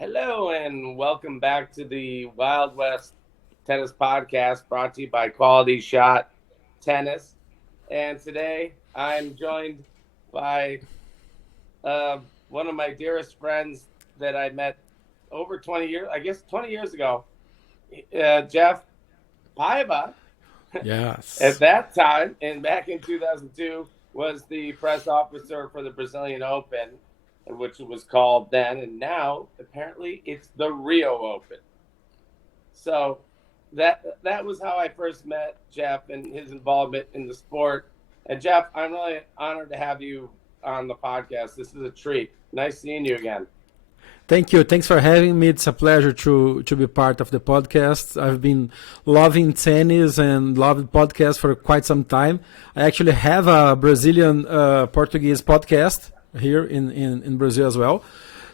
Hello and welcome back to the Wild West Tennis Podcast brought to you by QualityShot Tennis. And today I'm joined by one of my dearest friends that I met over 20 years ago, Jeff Paiva. Yes. At that time, and back in 2002, was the press officer for the Brazilian Open, which it was called then, and now apparently it's the Rio Open. So that was how I first met Jeff and his involvement in the sport. And Jeff, I'm really honored to have you on the podcast. This is a treat. Nice seeing you again. Thank you. Thanks for having me. It's a pleasure to be part of the podcast. I've been loving tennis and loving podcasts for quite some time. I actually have a Brazilian Portuguese podcast here in Brazil as well.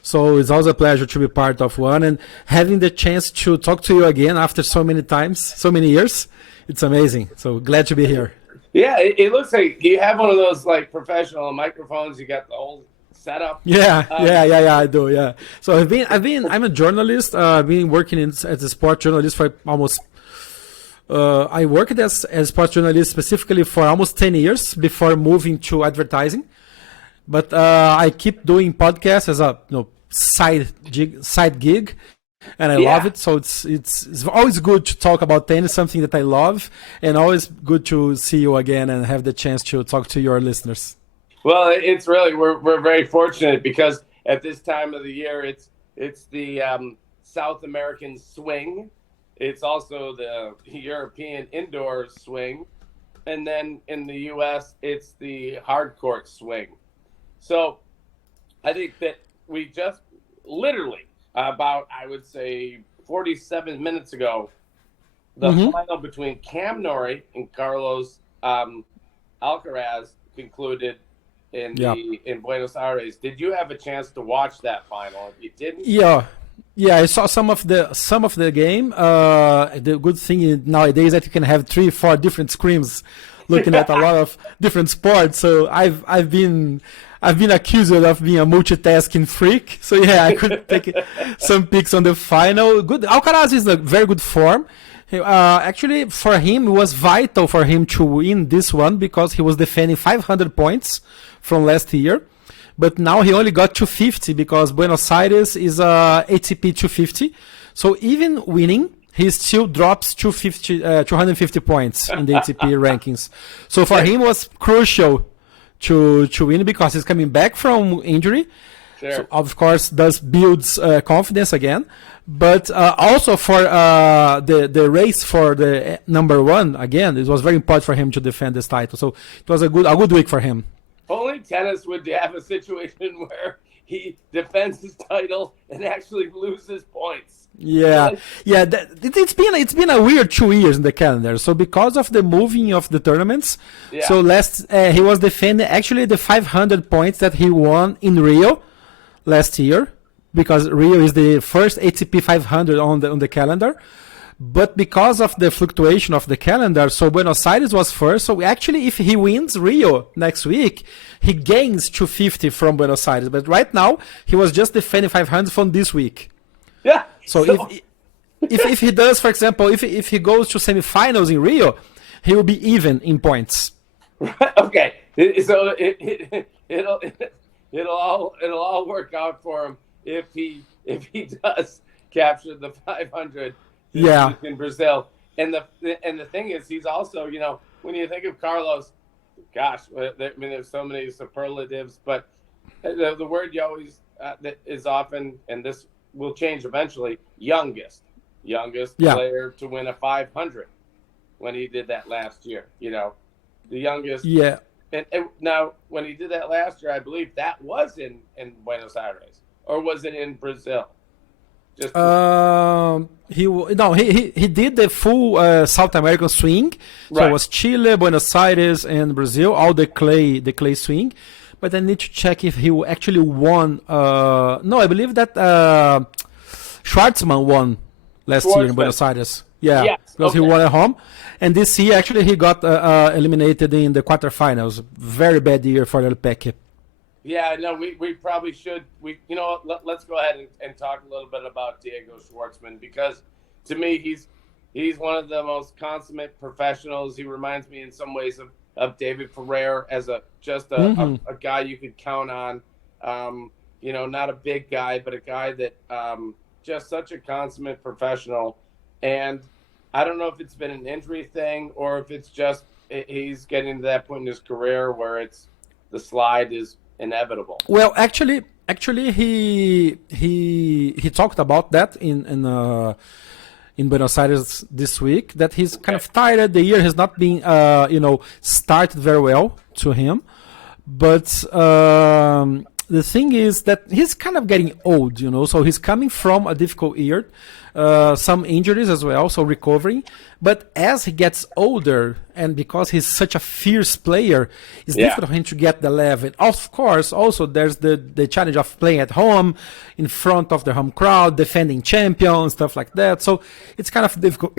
So it's always a pleasure to be part of one and having the chance to talk to you again after so many times, so many years. It's amazing. So glad to be here. Yeah, it looks like you have one of those like professional microphones. You got the whole setup. Yeah, I do. Yeah. So I'm a journalist. I've been working as a sports journalist for almost. I worked as a sports journalist specifically for almost 10 years before moving to advertising. But I keep doing podcasts as a side gig, and I love it. So it's always good to talk about tennis, something that I love, and always good to see you again and have the chance to talk to your listeners. Well, it's really we're very fortunate because at this time of the year it's the South American swing. It's also the European indoor swing, and then in the U.S. it's the hard court swing. So I think that we just literally about, I would say, 47 minutes ago, the final between Cam Norrie and Carlos Alcaraz concluded in Buenos Aires. Did you have a chance to watch that final? If you didn't? Yeah, I saw some of the game. The good thing nowadays is that you can have 3-4 different screens looking at a lot of different sports. So I've been accused of being a multitasking freak. So yeah, I could take some picks on the final. Good. Alcaraz is in a very good form. Actually, for him, it was vital for him to win this one because he was defending 500 points from last year. But now he only got 250 because Buenos Aires is ATP 250. So even winning, he still drops 250 points in the ATP rankings. So for him, it was crucial to win because he's coming back from injury. Sure. So of course, this builds confidence again. But also for the race for the number one, again, it was very important for him to defend this title. So it was a good week for him. Only tennis would have a situation where he defends his title and actually loses points. It's been a weird 2 years in the calendar. So because of the moving of the tournaments, so he was defending actually the 500 points that he won in Rio last year, because Rio is the first ATP 500 on the calendar. But because of the fluctuation of the calendar, so Buenos Aires was first. So actually, if he wins Rio next week, he gains 250 from Buenos Aires. But right now, he was just defending 500 from this week. Yeah. So if he does, for example, if he goes to semifinals in Rio, he will be even in points. Okay. So it'll all work out for him if he does capture the 500. In Brazil. And the thing is, he's also, when you think of Carlos, gosh, there's so many superlatives, but the word you always that is often, and this will change eventually, youngest player to win a 500 when he did that last year, the youngest. Yeah. And now, when he did that last year, I believe that was in Buenos Aires, or was it in Brazil? He did the full South American swing. So it was Chile, Buenos Aires, and Brazil, all the clay swing. But I need to check if he actually won. No, I believe that Schwartzman won last year in Buenos Aires. Because he won at home. And this year, actually, he got eliminated in the quarterfinals. Very bad year for El Peque. Yeah, no, we probably should. Let's go ahead and talk a little bit about Diego Schwartzman, because to me he's one of the most consummate professionals. He reminds me in some ways of David Ferrer as a guy you could count on. Not a big guy, but a guy that just such a consummate professional. And I don't know if it's been an injury thing or if it's just he's getting to that point in his career where the slide is inevitable. Well, actually, he talked about that in Buenos Aires this week, that he's kind of tired. The year has not been started very well to him, but the thing is that he's kind of getting old, so he's coming from a difficult year, some injuries as well, so recovering. But as he gets older, and because he's such a fierce player, it's difficult for him to get the level. Of course, also there's the challenge of playing at home, in front of the home crowd, defending champion, stuff like that. So it's kind of difficult.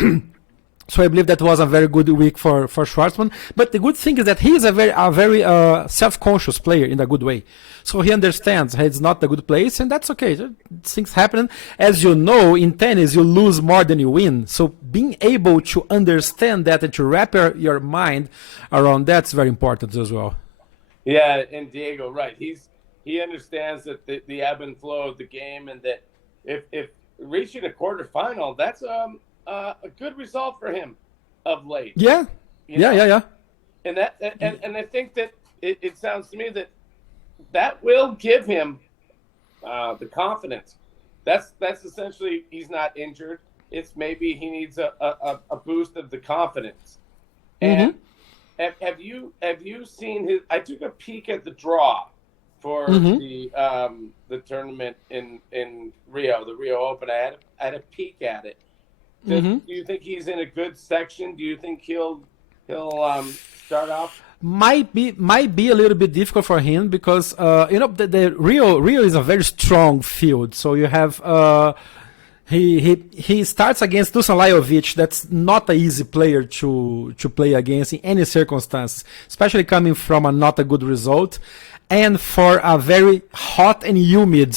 So I believe that was a very good week for Schwartzman. But the good thing is that he is a very self-conscious player in a good way. So he understands he's not a good place, and that's okay. Things happen. As you know, in tennis, you lose more than you win. So being able to understand that and to wrap your mind around that's very important as well. Yeah, and Diego, right. He understands that the ebb and flow of the game, and that if reaching a quarterfinal, that's a good result for him of late. Yeah. And I think that it sounds to me that will give him the confidence. That's essentially, he's not injured. It's maybe he needs a boost of the confidence. And have you seen his? I took a peek at the draw for the tournament in Rio, the Rio Open. I had a peek at it. Do you think he's in a good section? Do you think he'll start off? Might be a little bit difficult for him because the Rio is a very strong field. So you have he starts against Dusan Lajovic. That's not an easy player to play against in any circumstances, especially coming from not a good result, and for a very hot and humid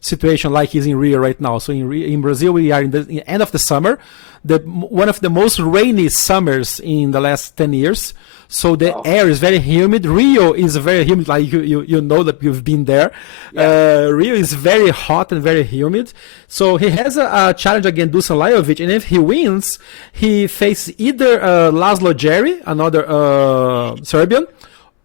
situation like he's in Rio right now. So in Brazil, we are in the end of the summer, one of the most rainy summers in the last 10 years. So the air is very humid. Rio is very humid, like you know that you've been there. Yeah. Rio is very hot and very humid. So he has a challenge against Dusan Lajovic, and if he wins, he faces either Laszlo Djere, another Serbian,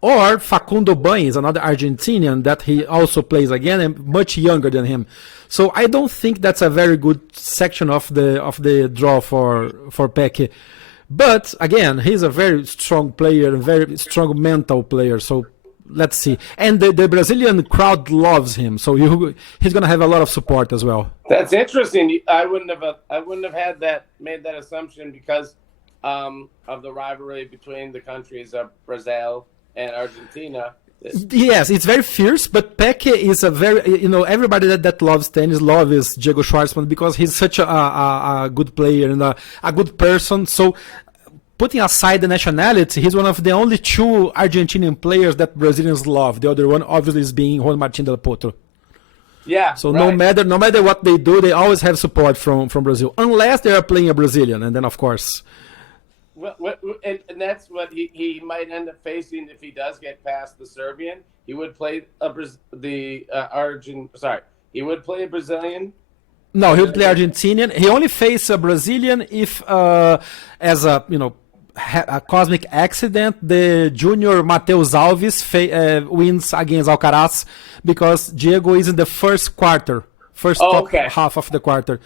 or Facundo Baez, another Argentinian that he also plays again, and much younger than him. So I don't think that's a very good section of the draw for Peque. But again, he's a very strong player, a very strong mental player. So let's see. And the Brazilian crowd loves him, so he's going to have a lot of support as well. That's interesting. I wouldn't have made that assumption because of the rivalry between the countries of Brazil and Argentina. Yes, it's very fierce, but Peque is a very, everybody that loves tennis loves Diego Schwartzman because he's such a good player and a good person. So putting aside the nationality, he's one of the only two Argentinian players that Brazilians love. The other one obviously is being Juan Martín del Potro. Yeah. So right. no matter what they do, they always have support from Brazil, unless they are playing a Brazilian, and then of course. And that's what he might end up facing if he does get past the Serbian. He would play He would play a Brazilian. No, he would play Argentinian. He only faces a Brazilian if, as a cosmic accident, the junior Matheus Alves wins against Alcaraz, because Diego is in the first half of the quarter.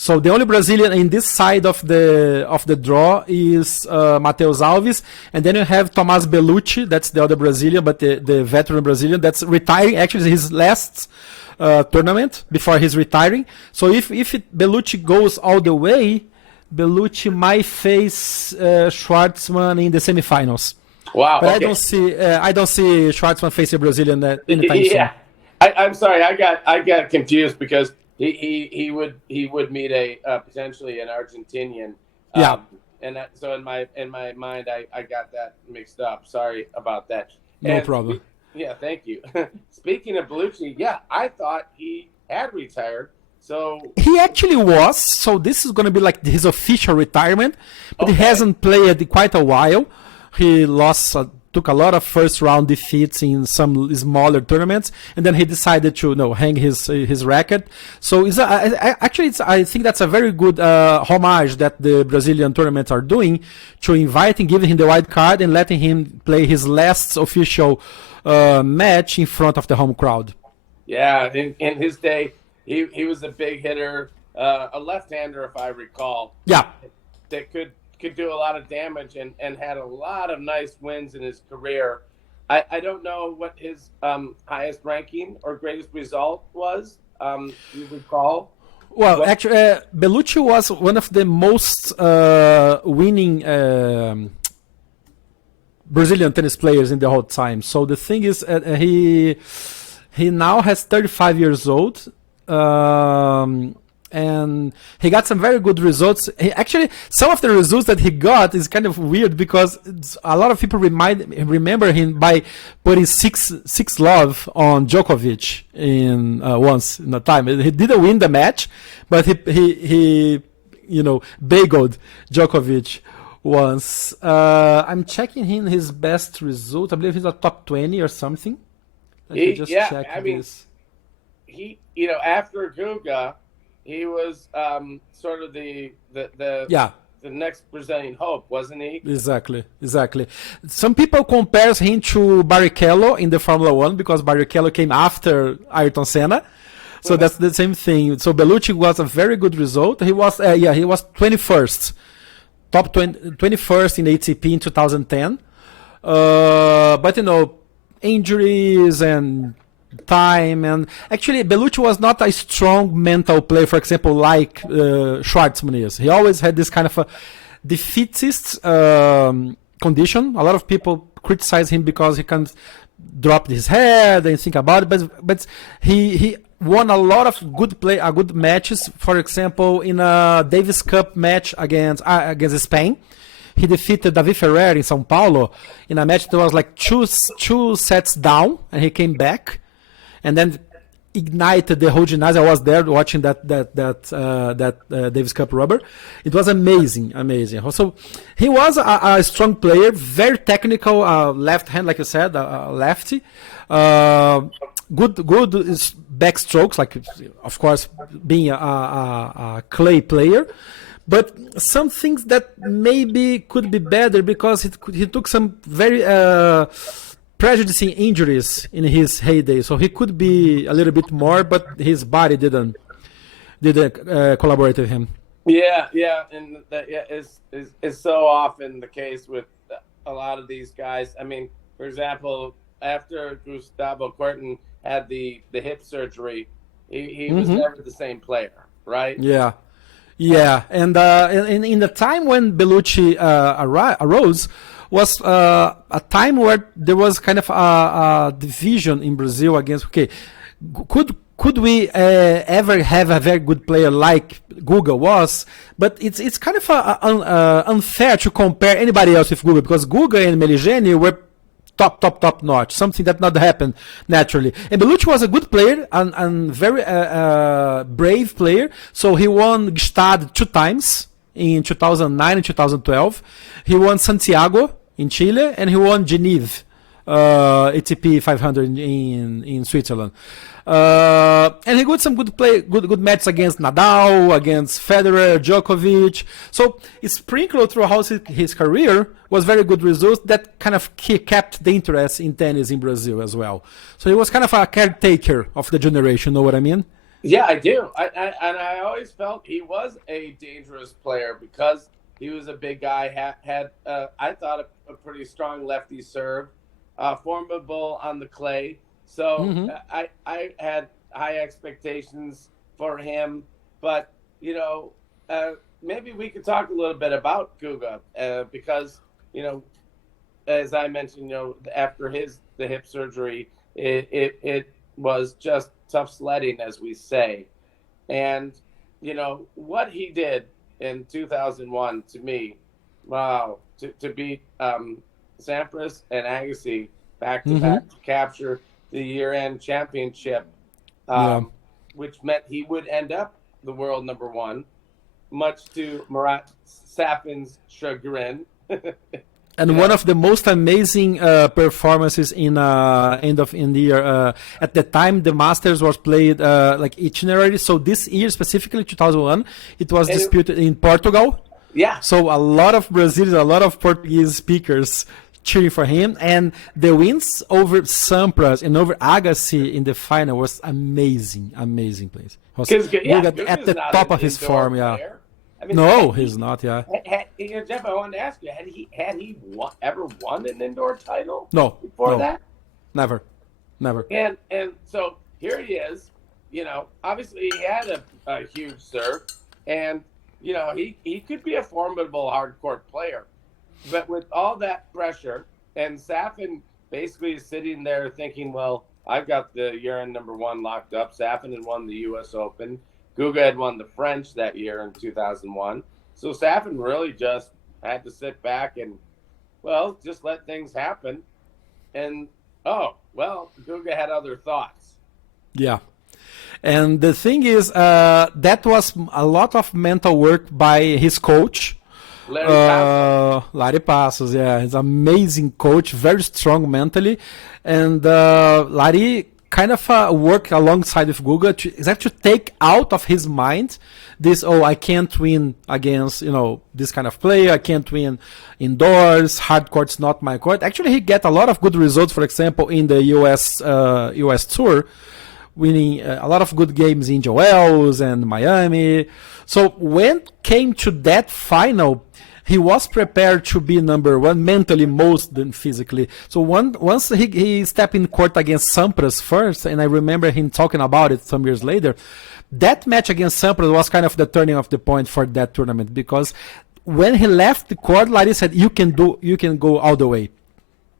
So the only Brazilian in this side of the draw is Matheus Alves, and then you have Tomás Bellucci, that's the other Brazilian, but the veteran Brazilian that's retiring. Actually, his last tournament before he's retiring. So if Bellucci goes all the way, Bellucci might face Schwartzman in the semifinals. Wow! But okay. I don't see Schwartzman facing a Brazilian anytime soon. I'm sorry, I got confused because. He would meet potentially an Argentinian. So in my mind I got that mixed up. Sorry about that. No problem. Yeah, thank you. Speaking of Bellucci, yeah, I thought he had retired. So, He actually was, so this is going to be like his official retirement, but he okay. hasn't played quite a while. He lost, took a lot of first round defeats in some smaller tournaments, and then he decided to hang his racket. So I think that's a very good homage that the Brazilian tournaments are doing to invite and giving him the white card and letting him play his last official match in front of the home crowd. Yeah, in his day, he was a big hitter, a left-hander, if I recall, Yeah. that could do a lot of damage and had a lot of nice wins in his career. I don't know what his highest ranking or greatest result was. You recall? Well, What? actually, Bellucci was one of the most winning Brazilian tennis players in the whole time. So the thing is, he now has 35 years old. And he got some very good results. Actually, some of the results that he got is kind of weird because a lot of people remember him by putting six love on Djokovic in once in a time. He didn't win the match, but he bageled Djokovic once. I'm checking his best result. I believe he's a top 20 or something. Let me just Yeah, check I mean, this. he after Guga, he was sort of Yeah. the next Brazilian hope, wasn't he? Exactly. Some people compare him to Barrichello in the Formula One because Barrichello came after Ayrton Senna. So that's the same thing. So Bellucci was a very good result. He was 21st, top 21st in ATP in 2010. But injuries and time, and actually Bellucci was not a strong mental player, for example, like Schwartzman is. He always had this kind of a defeatist condition. A lot of people criticize him because he can't drop his head and think about it, but he won a lot of good matches. For example, in a Davis Cup match against Spain, he defeated Davi Ferrer in São Paulo in a match that was like two sets down, and he came back and then ignited the whole gymnasium. I was there watching that Davis Cup rubber. It was amazing. So he was a strong player, very technical, left hand, like you said, lefty. Good backstrokes, like of course being a clay player. But some things that maybe could be better because he took some very prejudicing injuries in his heyday. So he could be a little bit more, but his body didn't collaborate with him. Yeah, and that is so often the case with a lot of these guys. I mean, for example, after Gustavo Kuerten had the hip surgery, he was never the same player, right? Yeah, and in the time when Bellucci arose was a time where there was kind of a division in Brazil against. Okay, could we ever have a very good player like Guga was? But it's kind of unfair to compare anybody else with Guga because Guga and Meligeni were top notch, something that not happened naturally. And Bellucci was a good player and very brave player. So he won Gstad 2 times in 2009 and 2012. He won Santiago in Chile and he won Geneva ATP 500 in Switzerland. And he got some good matches against Nadal, against Federer, Djokovic. So sprinkled throughout his career was very good results that kind of kept the interest in tennis in Brazil as well. So he was kind of a caretaker of the generation. Know what I mean? Yeah, I do. I always felt he was a dangerous player because he was a big guy. Had I thought a pretty strong lefty serve, formidable on the clay. So I had high expectations for him, but maybe we could talk a little bit about Guga because as I mentioned, after the hip surgery, it was just tough sledding, as we say, and what he did in 2001 to me, wow, to beat Sampras and Agassi back-to-back to capture the year-end championship, which meant he would end up the world number one, much to Marat Safin's chagrin. And one of the most amazing performances in in the year. At the time, the Masters was played like itinerary. So this year, specifically 2001, it was disputed in Portugal. Yeah. So a lot of Brazilians, a lot of Portuguese speakers cheering for him, and the wins over Sampras and over Agassi in the final was amazing, amazing place. At the top of his form, player. I mean, no, he's not. Yeah. Jeff, I wanted to ask you: had he ever won an indoor title? No. Before that, never. And so here he is. Obviously he had a huge serve, and he could be a formidable hardcourt player, but with all that pressure, and Safin basically is sitting there thinking, well, I've got the year-end number one locked up. Safin had won the U.S. Open. Guga had won the French that year in 2001. So Safin really just had to sit back and, well, just let things happen. And, Guga had other thoughts. Yeah. And the thing is, that was a lot of mental work by his coach. Larry Passos, yeah. He's an amazing coach, very strong mentally. And Larry kind of work alongside with Guga to take out of his mind this, I can't win against, this kind of player. I can't win indoors. Hard court's not my court. Actually, he get a lot of good results, for example, in the US Tour, winning a lot of good games in Joel's and Miami. So when came to that final, he was prepared to be number one mentally most than physically. So once he stepped in court against Sampras first, and I remember him talking about it some years later, that match against Sampras was kind of the turning of the point for that tournament, because when he left the court, Larry said, you can go all the way.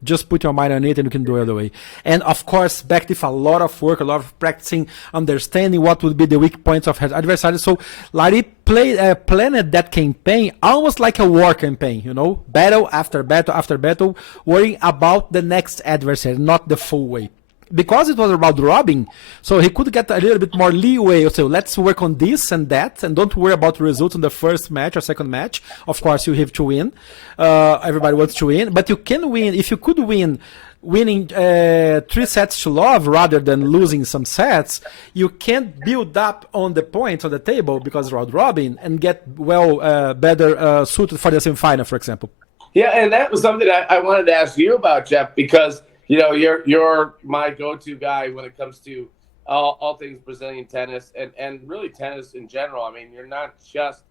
Just put your mind on it and you can do it all the way. And of course, backed with a lot of work, a lot of practicing, understanding what would be the weak points of his adversary. So Larry planned that campaign almost like a war campaign, battle after battle after battle, worrying about the next adversary, not the full way. Because it was about robbing, so he could get a little bit more leeway. So let's work on this and that, and don't worry about results in the first match or second match. Of course, you have to win. Everybody wants to win, but you can win. If you could winning 3 sets to love rather than losing some sets, you can build up on the points on the table because round robin and get better suited for the semifinal, for example. Yeah, and that was something I wanted to ask you about, Jeff, because you're my go-to guy when it comes to all things Brazilian tennis and really tennis in general. I mean, you're not just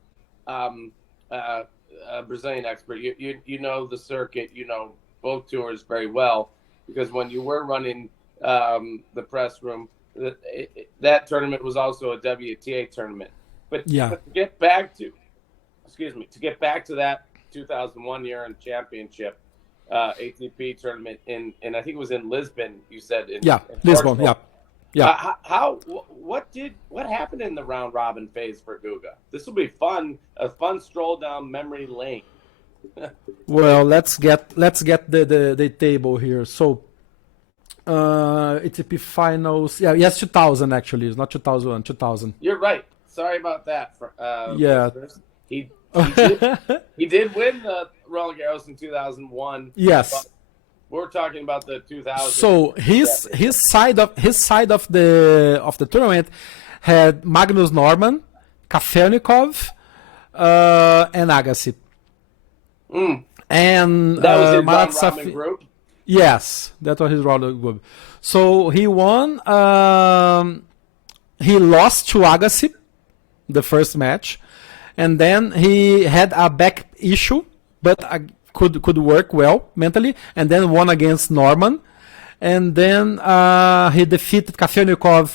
a Brazilian expert. You know the circuit, both tours very well, because when you were running the press room, that tournament was also a WTA tournament. But to get back to that 2001 year-end championship, ATP tournament in I think it was in Lisbon. You said in Lisbon. Portugal. What happened in the round robin phase for Guga? This will be fun, a fun stroll down memory lane. Well, let's get the table here. So ATP finals, 2000 actually. It's not 2001, 2000. You're right. Sorry about that. He did win the Roland Garros in 2001. Yes. We're talking about the 2000. So his side of the tournament had Magnus Norman, Kafelnikov, and Agassi. And that was his Marat Safin group. Yes, that was his round group. So he won. He lost to Agassi the first match. And then he had a back issue, but could work well mentally, and then won against Norman. And then he defeated Kafelnikov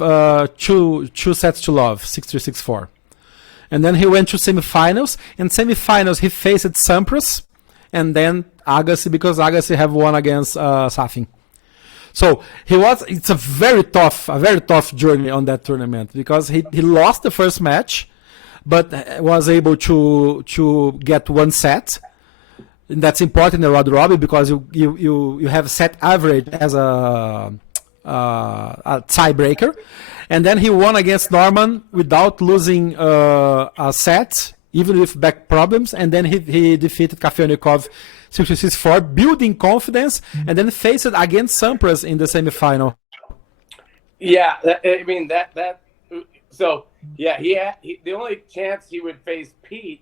2 sets to love, 6-3, 6-4. And then he went to semifinals. In semifinals, he faced Sampras, and then Agassi, because Agassi have won against Safin. So it's a very tough journey on that tournament, because he lost the first match, but was able to get 1 set. that's important in the round robin because you have set average as a tiebreaker, and then he won against Norman without losing a set, even with back problems, and then he defeated Kafelnikov 6-4, building confidence, and then faced against Sampras in the semifinal. Yeah, I mean that. So yeah, the only chance he would face Pete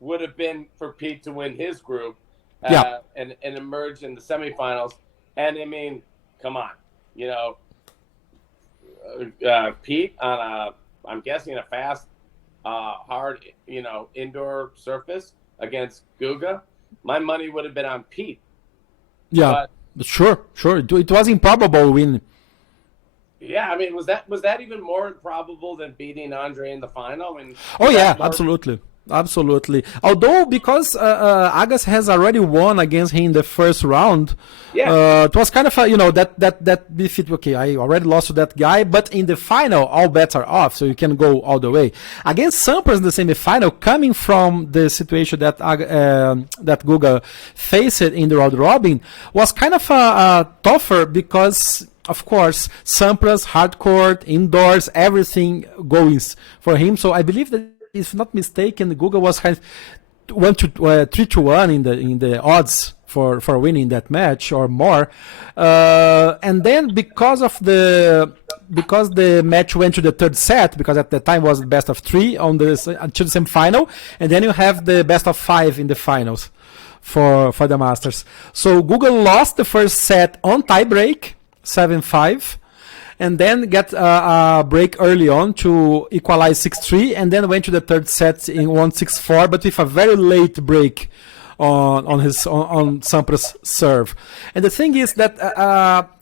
would have been for Pete to win his group, and emerge in the semifinals. And I mean, come on, you know, Pete on I'm guessing a fast, hard, you know, indoor surface against Guga. My money would have been on Pete. Yeah, but sure. It was improbable win. Yeah, I mean, was that even more improbable than beating Andre in the final? I mean, absolutely. Although because Agassi has already won against him in the first round, it was kind of that defeat. Okay, I already lost to that guy, but in the final, all bets are off, so you can go all the way against Sampras in the semifinal, coming from the situation that Guga faced in the round robin, was kind of tougher because, of course, Sampras, hard court, indoors, everything goes for him. So I believe that, if not mistaken, Guga was kind of 3-1 in the odds for winning that match or more. And then because the match went to the third set, because at the time was the best of 3 until the semifinal, and then you have the best of 5 in the finals for the Masters. So Guga lost the first set on tie break, 7-5, and then get a break early on to equalize 6-3, and then went to the third set in 1-6-4, but with a very late break on Sampras' serve. And the thing is that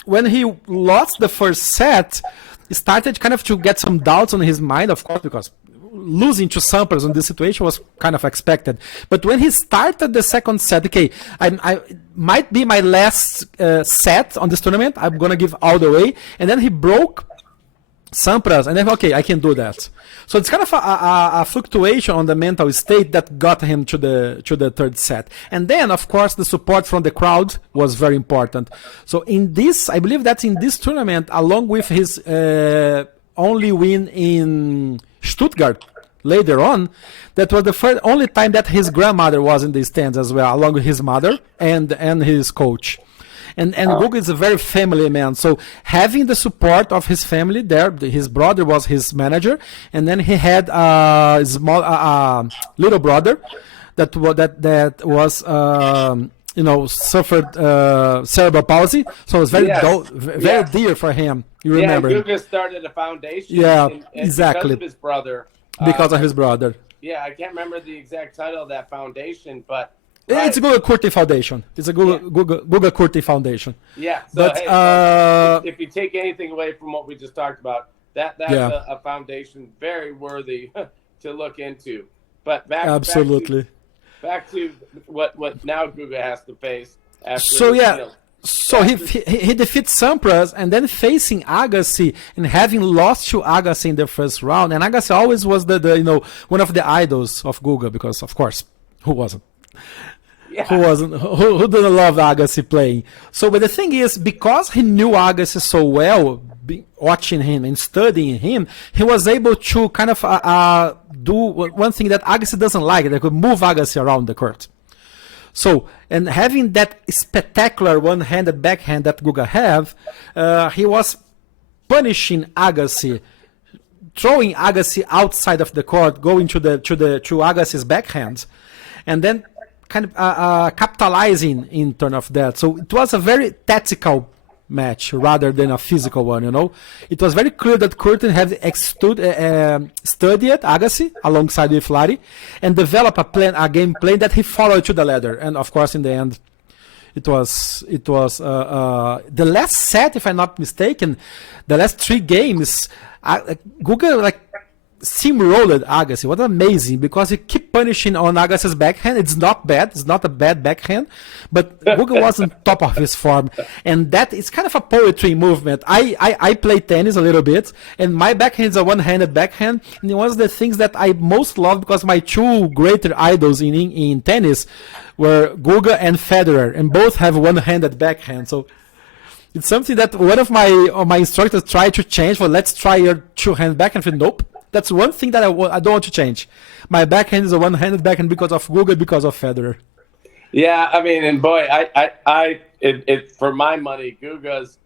when he lost the first set, he started kind of to get some doubts on his mind, of course, because losing to Sampras in this situation was kind of expected. But when he started the second set, okay, I might be my last set on this tournament. I'm gonna give all the way, and then he broke Sampras, and then okay, I can do that. So it's kind of a fluctuation on the mental state that got him to the third set. And then, of course, the support from the crowd was very important. So in this, I believe that in this tournament, along with his only win in Stuttgart later on, that was the only time that his grandmother was in the stands as well, along with his mother and his coach. And Guga is a very family man, so having the support of his family there, his brother was his manager, and then he had a small little brother that was suffered cerebral palsy, so it was very dear for him. You remember? Yeah, Guga started a foundation. Yeah, and exactly. Because of his brother. Because of his brother. Yeah, I can't remember the exact title of that foundation, but. It's a Guga Curti Foundation. It's a Guga Curti Foundation. Yeah. So, but if you take anything away from what we just talked about, that's a foundation very worthy to look into. But back to what now Guga has to face after. So he defeats Sampras, and then facing Agassi and having lost to Agassi in the first round. And Agassi always was the one of the idols of Guga, because of course, who wasn't? Yeah. Who didn't love Agassi playing? So, but the thing is, because he knew Agassi so well, watching him and studying him, he was able to kind of do one thing that Agassi doesn't like. They could move Agassi around the court. So, and having that spectacular one-handed backhand that Guga have, he was punishing Agassi, throwing Agassi outside of the court, going to Agassi's backhand, and then kind of capitalizing in turn of that. So it was a very tactical match rather than a physical one, It was very clear that Curtin had studied Agassi alongside with Lari and developed a game plan that he followed to the letter. And of course, in the end, it was the last set, if I'm not mistaken, the last 3 games, Guga steamrolled Agassi. What amazing, because he keep punishing on Agassi's backhand. It's not bad. It's not a bad backhand, but Guga was on top of his form, and that is kind of a poetry movement. I play tennis a little bit, and my backhand is a one-handed backhand, and one of the things that I most love, because my two greater idols in tennis were Guga and Federer, and both have one-handed backhand. So it's something that one of my instructors tried to change. Well, let's try your two-hand backhand. I said, nope. That's one thing that I don't want to change. My backhand is a one-handed backhand because of Guga, because of Federer. Yeah, I mean, and boy, it for my money, Guga's,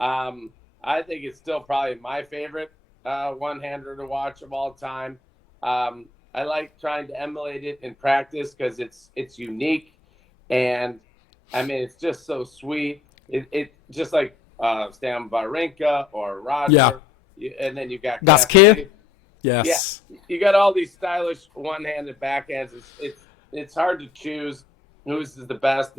I think it's still probably my favorite one-hander to watch of all time. I like trying to emulate it in practice because it's unique, and I mean, it's just so sweet. It just like Stan Wawrinka or Roger, and then you got Gasquet. Yes. Yeah, you got all these stylish one-handed backhands. It's hard to choose who's the best,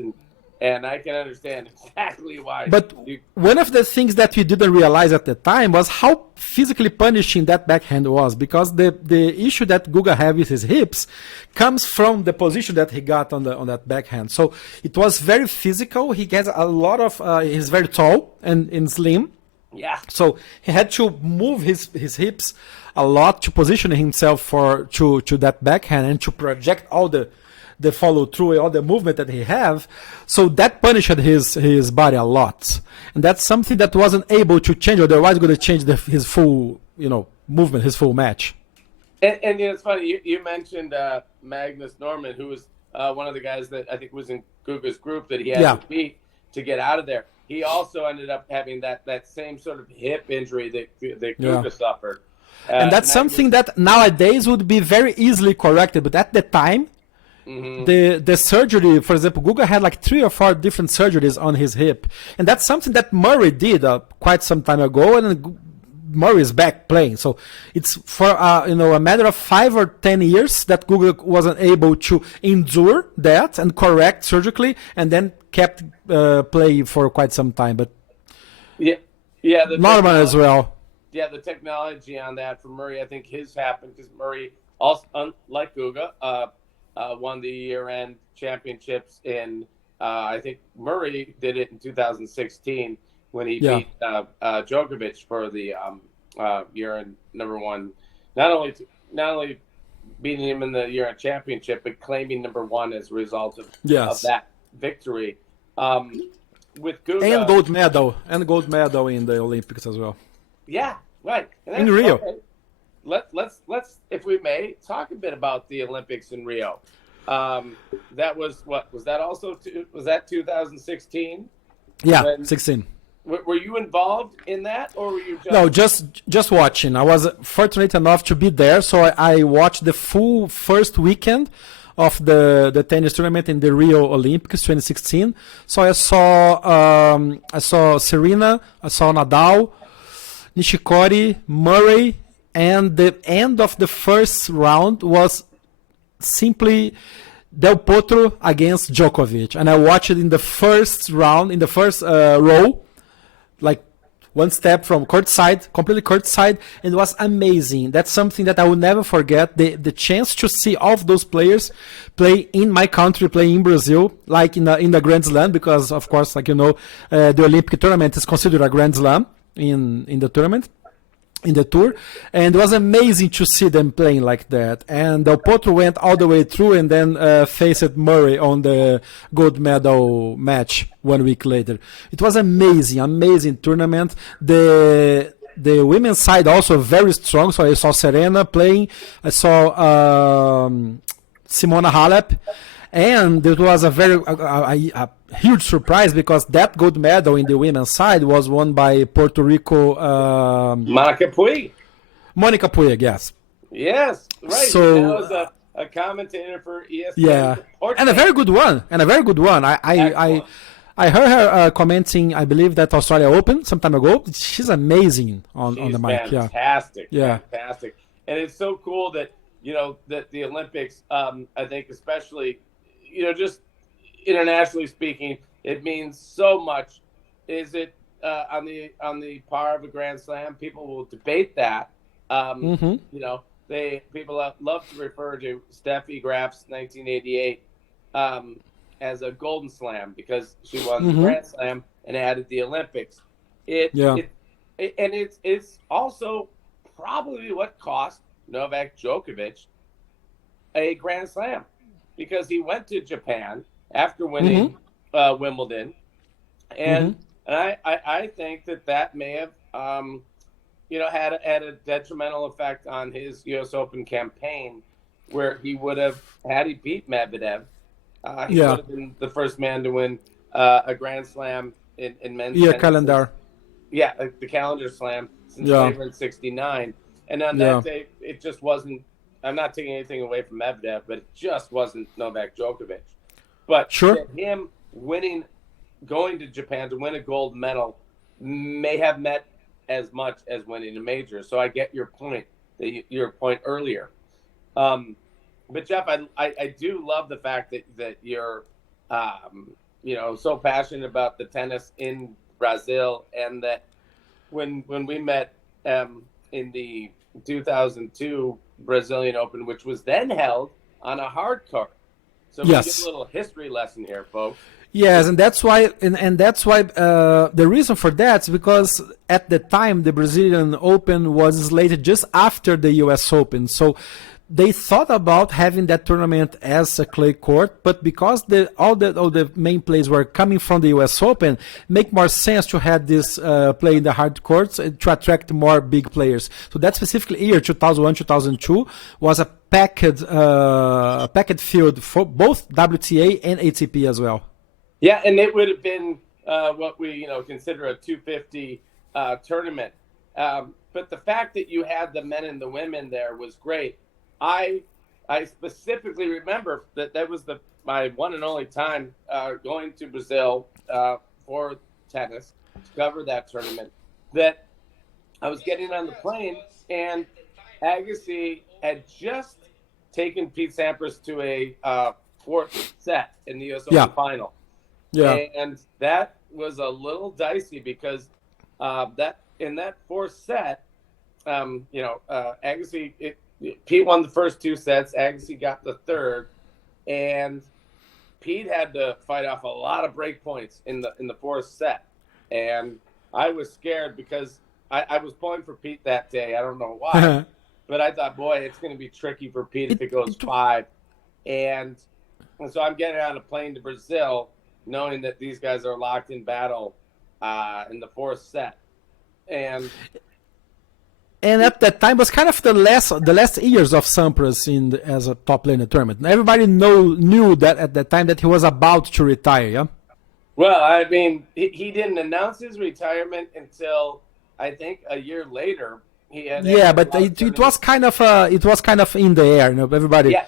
and I can understand exactly why. But one of the things that we didn't realize at the time was how physically punishing that backhand was, because the issue that Guga had with his hips comes from the position that he got on that backhand. So it was very physical. He has a lot of he's very tall and slim. Yeah. So he had to move his hips a lot to position himself to that backhand and to project all the follow through, all the movement that he have. So that punished his body a lot, and that's something that wasn't able to change. Otherwise, going to change his full movement, his full match. And it's funny you mentioned Magnus Norman, who was one of the guys that I think was in Guga's group that he had to beat to get out of there. He also ended up having that same sort of hip injury that Guga suffered. And that's something that nowadays would be very easily corrected. But at the time, the surgery, for example, Guga had like 3 or 4 different surgeries on his hip. And that's something that Murray did quite some time ago. And Murray is back playing. So it's for a matter of 5 or 10 years that Guga wasn't able to endure that and correct surgically, and then kept playing for quite some time. But Norman as well. Yeah, the technology on that for Murray, I think his happened because Murray, also unlike Guga, won the year-end championships in. I think Murray did it in 2016 when he beat Djokovic for the year-end #1. Not only beating him in the year-end championship, but claiming #1 as a result of that victory. With Guga, and gold medal in the Olympics as well. Yeah, right. In Rio. Okay. Let's if we may talk a bit about the Olympics in Rio. That was was that also was that 2016? Yeah, 16. Were you involved in that, or were you just just watching? I was fortunate enough to be there, so I watched the full first weekend of the tennis tournament in the Rio Olympics 2016. So I saw Serena, I saw Nadal, Nishikori, Murray, and the end of the first round was simply Del Potro against Djokovic. And I watched it in the first round, in the first row, like one step from courtside, completely courtside, and it was amazing. That's something that I will never forget. The chance to see all of those players play in my country, play in Brazil, like in the Grand Slam, because of course, like the Olympic tournament is considered a Grand Slam in the tournament, in the tour, and it was amazing to see them playing like that. And Del Potro went all the way through and then faced Murray on the gold medal match 1 week later. It was amazing tournament. The women's side also very strong, so I saw Serena playing, I saw Simona Halep, and it was a huge surprise because that gold medal in the women's side was won by Puerto Rico. Monica Puig. Monica Puig, yes. Yes, right. So that was a commentator for ESPN. Yeah, and a very good one. I heard her commenting, I believe, that Australia Open some time ago. She's amazing on the mic. Fantastic. Yeah. Fantastic. And it's so cool that, that the Olympics, I think especially, just internationally speaking, it means so much. Is it on the par of a Grand Slam? People will debate that. You know, people love to refer to Steffi Graf's 1988 as a Golden Slam because she won the Grand Slam and added the Olympics. It's also probably what cost Novak Djokovic a Grand Slam because he went to Japan after winning Wimbledon, and I think that may have had a detrimental effect on his U.S. Open campaign, where he would have, had he beat Medvedev, he would have been the first man to win a Grand Slam in men's tennis. Calendar. The calendar slam since Paiva in '69. And on that day, it just wasn't. I'm not taking anything away from Medvedev, but it just wasn't Novak Djokovic. But him going to Japan to win a gold medal may have meant as much as winning a major. So I get your point, your point earlier. But Jeff, I do love the fact that you're, so passionate about the tennis in Brazil, and that when we met in the 2002 Brazilian Open, which was then held on a hard court. So we get a little history lesson here, folks. Yes, and that's why, the reason for that is because at the time the Brazilian Open was slated just after the U.S. Open, so they thought about having that tournament as a clay court, but because all the main players were coming from the U.S. Open, make more sense to have this play in the hard courts to attract more big players. So that specific year, 2001, 2002, was a packed field for both WTA and ATP as well. Yeah, and it would have been what we consider a 250 tournament. But the fact that you had the men and the women there was great. I specifically remember that was my one and only time going to Brazil for tennis to cover that tournament. That I was getting on the plane, and Agassi had just taken Pete Sampras to a fourth set in the U.S. Open final. Yeah, and that was a little dicey because in that fourth set, Agassi. Pete won the first two sets. Agassi got the third, and Pete had to fight off a lot of break points in the fourth set. And I was scared because I was pulling for Pete that day. I don't know why, but I thought, boy, it's going to be tricky for Pete if it goes 5. And so I'm getting on a plane to Brazil, knowing that these guys are locked in battle in the fourth set, And at that time was kind of the last years of Sampras as a top player in the tournament. Everybody knew that at that time that he was about to retire. Yeah. Well, I mean, he didn't announce his retirement until I think a year later. But it was kind of in the air. Everybody. Yeah,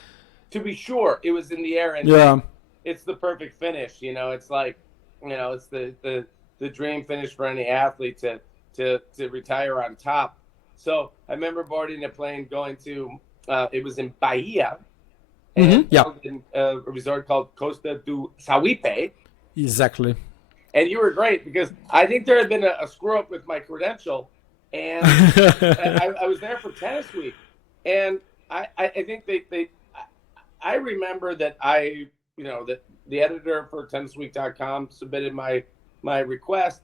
to be sure, it was in the air, and it's the perfect finish. It's like, it's the dream finish for any athlete to retire on top. So I remember boarding a plane going to, it was in Bahia, and in a resort called Costa do Sauípe. Exactly. And you were great because I think there had been a screw up with my credential, and I was there for Tennis Week. And I think I remember that that the editor for tennisweek.com submitted my request.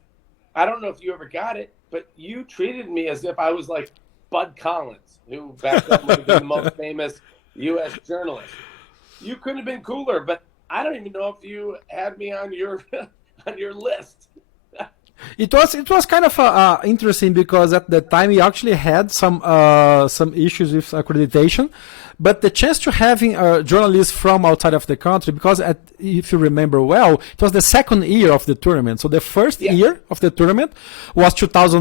I don't know if you ever got it, but you treated me as if I was like Bud Collins, who back then would have been the most famous U.S. journalist. You couldn't have been cooler, but I don't even know if you had me on your list. It was kind of interesting because at the time we actually had some issues with accreditation, but the chance to having journalists from outside of the country, because if you remember well, it was the second year of the tournament. So the first year of the tournament was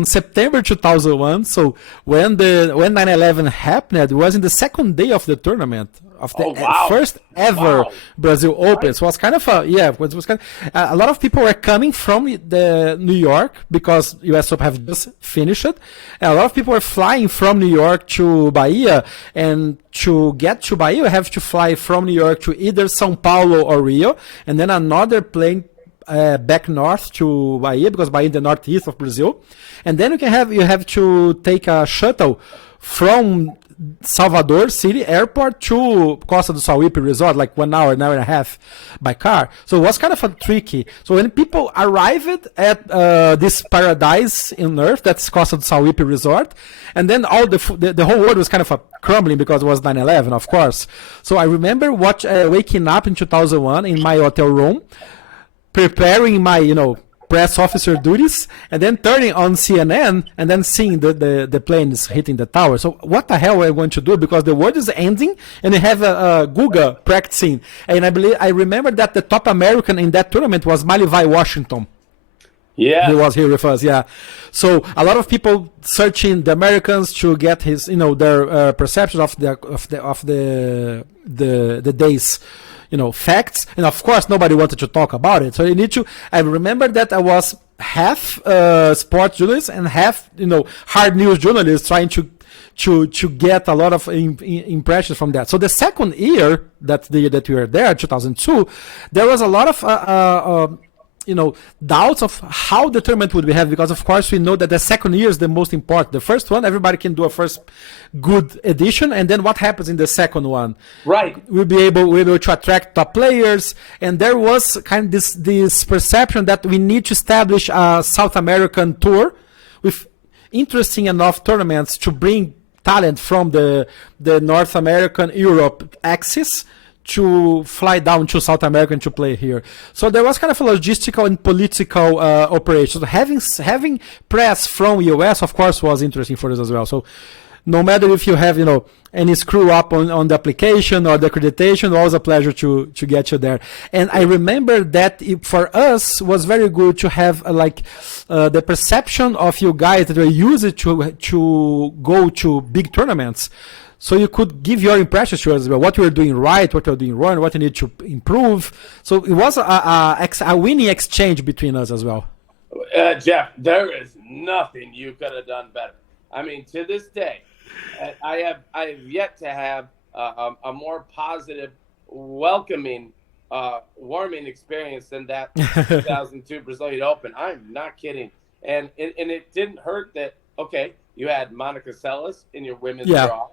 September 2001. So when 9/11 happened, it was in the second day of the tournament. Of the first ever Brazil Open. So it was kind of a lot of people were coming from the New York because US Open have just finished it. And a lot of people were flying from New York to Bahia, and to get to Bahia, you have to fly from New York to either São Paulo or Rio, and then another plane back north to Bahia, because Bahia is the northeast of Brazil. And then you have to take a shuttle from Salvador City Airport to Costa do Sauípe Resort, like 1 hour, an hour and a half by car. So it was kind of tricky. So when people arrived at this paradise in Earth, that's Costa do Sauípe Resort, and then all the whole world was kind of crumbling because it was 9/11, of course. So I remember waking up in 2001 in my hotel room, preparing my, press officer duties, and then turning on CNN and then seeing the planes hitting the tower. So what the hell are I going to do? Because the world is ending, and they have a Guga practicing. And I remember that the top American in that tournament was Malivai Washington. Yeah, he was here with us. Yeah, so a lot of people searching the Americans to get his, their perception of the day's, facts, and of course nobody wanted to talk about it. So you need to. I remember that I was half sports journalist and half, hard news journalist, trying to get a lot of impressions from that. So the second year that we were there, 2002, there was a lot of doubts of how the tournament would behave, because of course we know that the second year is the most important. The first one, everybody can do a first good edition, and then what happens in the second one? Right. We'll be able to attract top players, and there was kind of this perception that we need to establish a South American tour with interesting enough tournaments to bring talent from the North American Europe axis to fly down to South America and to play here. So there was kind of a logistical and political operation. Having press from US, of course, was interesting for us as well. So no matter if you have, any screw up on the application or the accreditation, always a pleasure to get you there. And I remember that for us was very good to have the perception of you guys that were used to go to big tournaments. So you could give your impressions to us about what you were doing right, what you were doing wrong, what you need to improve. So it was a winning exchange between us as well. Jeff, there is nothing you could have done better. I mean, to this day, I have yet to have a more positive, welcoming, warming experience than that 2002 Brazilian Open. I'm not kidding. And it didn't hurt that, okay, you had Monica Seles in your women's draw,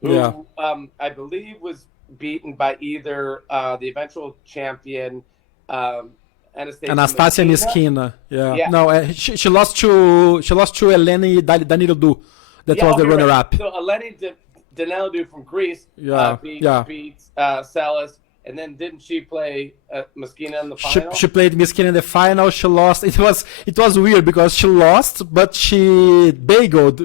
who I believe was beaten by either the eventual champion Anastasia Miskina. Yeah. No, she lost to Eleni Danilou. That was the runner-up. Right. So Eleni Danilou from Greece beat Seles, and then didn't she play Miskina in the final? She played Miskina in the final. She lost. It was weird because she lost, but she bageled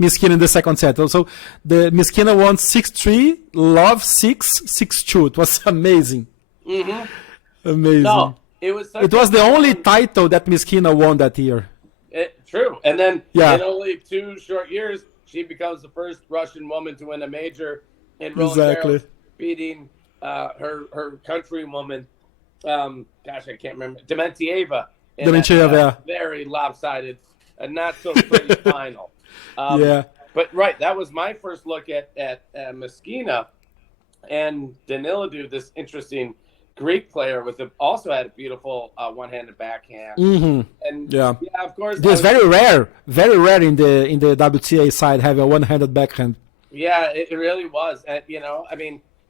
Miskina in the second set. So the Miskina won 6-3, love 6-2. It was amazing. Mm-hmm. Amazing. No, it was the only title that Miskina won that year. True. And then in only 2 short years, she becomes the first Russian woman to win a major in Roland Garros, beating her countrywoman, I can't remember, Dementieva. Very lopsided, not so pretty final. But that was my first look at Miskina, and Danilou, this interesting Greek player also had a beautiful one-handed backhand. Mm-hmm. And of course, it's very rare in the WTA side have a one-handed backhand. Yeah, it really was. And,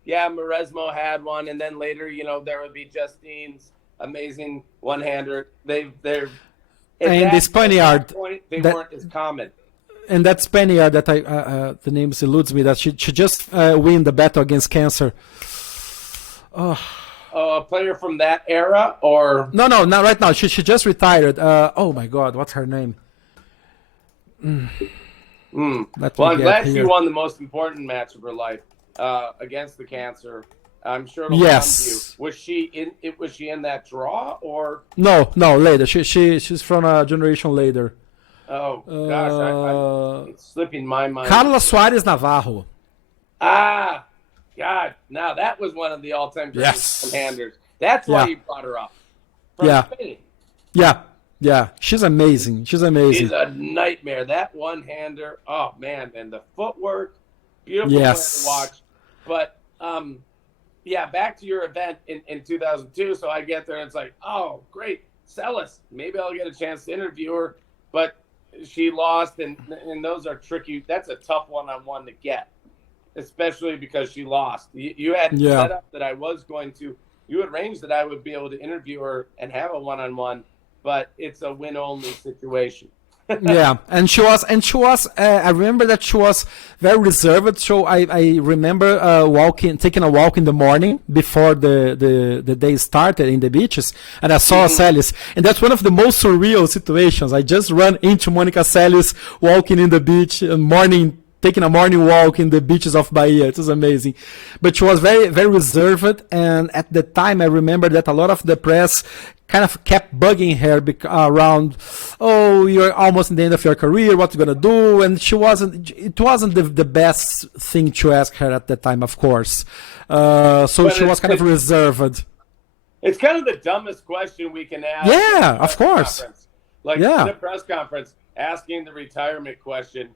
Maresmo had one, and then later, there would be Justine's amazing one-hander. And the Spaniard, they weren't as common. And that Spaniard that the name eludes me, that she just win the battle against cancer. A player from that era, or no, not right now. She just retired. Oh my God, what's her name? Well, I'm glad she won the most important match of her life against the cancer. I'm sure it'll come to you. Was she in that draw, or no? Later. She's from a generation later. Oh gosh, it's slipping my mind. Carla Soares Navarro. God, now that was one of the all-time great handers. That's why you brought her up. From Spain. Yeah. She's amazing. She's a nightmare. That one-hander, oh man, and the footwork, beautiful player to watch. But back to your event in 2002. So I get there and it's like, oh, great, Seles. Maybe I'll get a chance to interview her. But she lost, and those are tricky. That's a tough one-on-one to get, especially because she lost. You had set up that I was going to. You had arranged that I would be able to interview her and have a one-on-one, but it's a win-only situation. Yeah, and she was. I remember that she was very reserved. So I remember taking a walk in the morning before the day started in the beaches, and I saw Seles, and that's one of the most surreal situations. I just ran into Monica Seles walking in the beach and taking a morning walk in the beaches of Bahia. It was amazing. But she was very, very reserved. And at the time, I remember that a lot of the press kind of kept bugging her around, oh, you're almost in the end of your career, what you going to do? And it wasn't the best thing to ask her at the time, of course. So she was kind of reserved. It's kind of the dumbest question we can ask. Yeah, of course. Like in a press conference, asking the retirement question.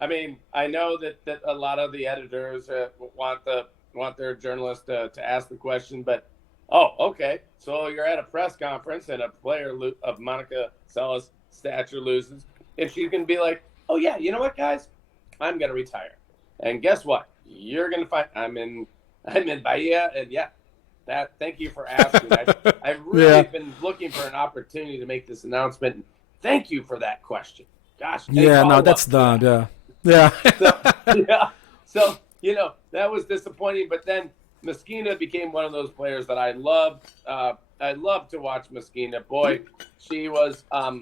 I mean, I know that a lot of the editors want their journalists to ask the question, but okay. So you're at a press conference and a player of Monica Seles' stature loses, and she can be like, "Oh yeah, you know what, guys? I'm gonna retire, and guess what? You're gonna find I'm in Bahia, and thank you for asking. I've really been looking for an opportunity to make this announcement. And thank you for that question. Gosh. Yeah, no, that's done. Yeah. Yeah. So, that was disappointing. But then Mosquina became one of those players that I loved. I loved to watch Mosquina. Boy, she was a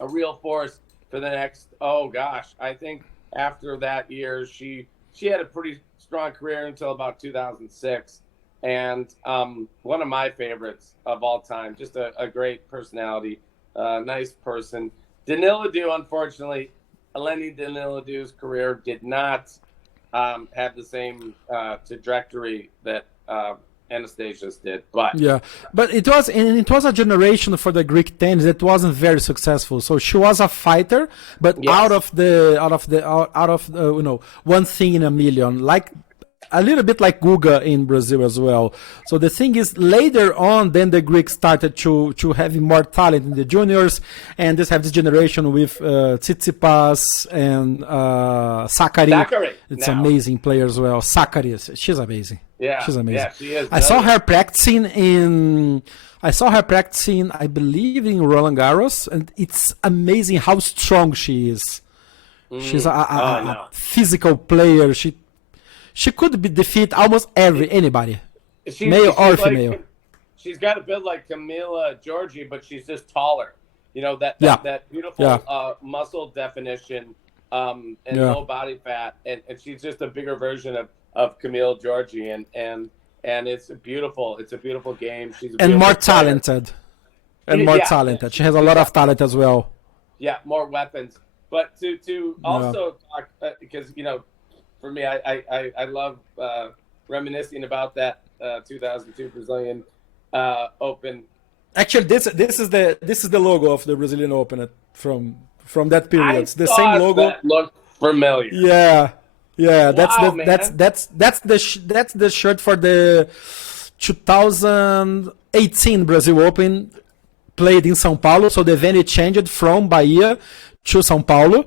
real force for the next, I think after that year, she had a pretty strong career until about 2006. And one of my favorites of all time, just a great personality, nice person. Danilou, unfortunately, Eleni Daniloudou's career did not have the same trajectory that Anastasia's did, but it was a generation for the Greek tennis that wasn't very successful. So she was a fighter, but out of one thing in a million, like a little bit like Guga in Brazil as well. So the thing is, later on, then the Greeks started to have more talent in the juniors, and just have this generation with Tsitsipas and Sakkari. It's amazing player as well. Sakkari, she's amazing. Yeah, she's amazing. Yeah, she is. I saw her practicing I believe, in Roland Garros, and it's amazing how strong she is. She's a physical player. She could defeat almost anybody, male or female. She's got a build like Camila Giorgi, but she's just taller. That beautiful muscle definition and low body fat, and she's just a bigger version of Camille Giorgi, and it's a beautiful game. She's more talented, talented. She has a lot of talent as well. Yeah, more weapons. But to also talk, because for me, I love reminiscing about that 2002 Brazilian Open. Actually, this is the logo of the Brazilian Open from that period. It's the same logo. That looked familiar. Yeah. That's the shirt for the 2018 Brazil Open played in São Paulo. So the venue changed from Bahia to São Paulo,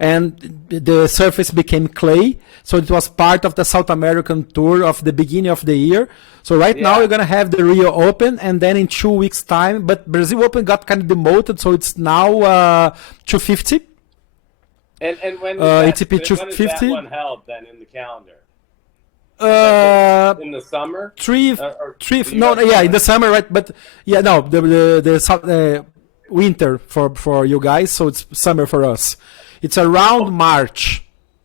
and the surface became clay. So it was part of the South American tour of the beginning of the year. So now we're going to have the Rio Open, and then in 2 weeks' time. But Brazil Open got kind of demoted, so it's now 250. And when ATP 250. When is that one held then in the calendar? In the summer? In the summer, right? But the winter for you guys, so it's summer for us. It's around March.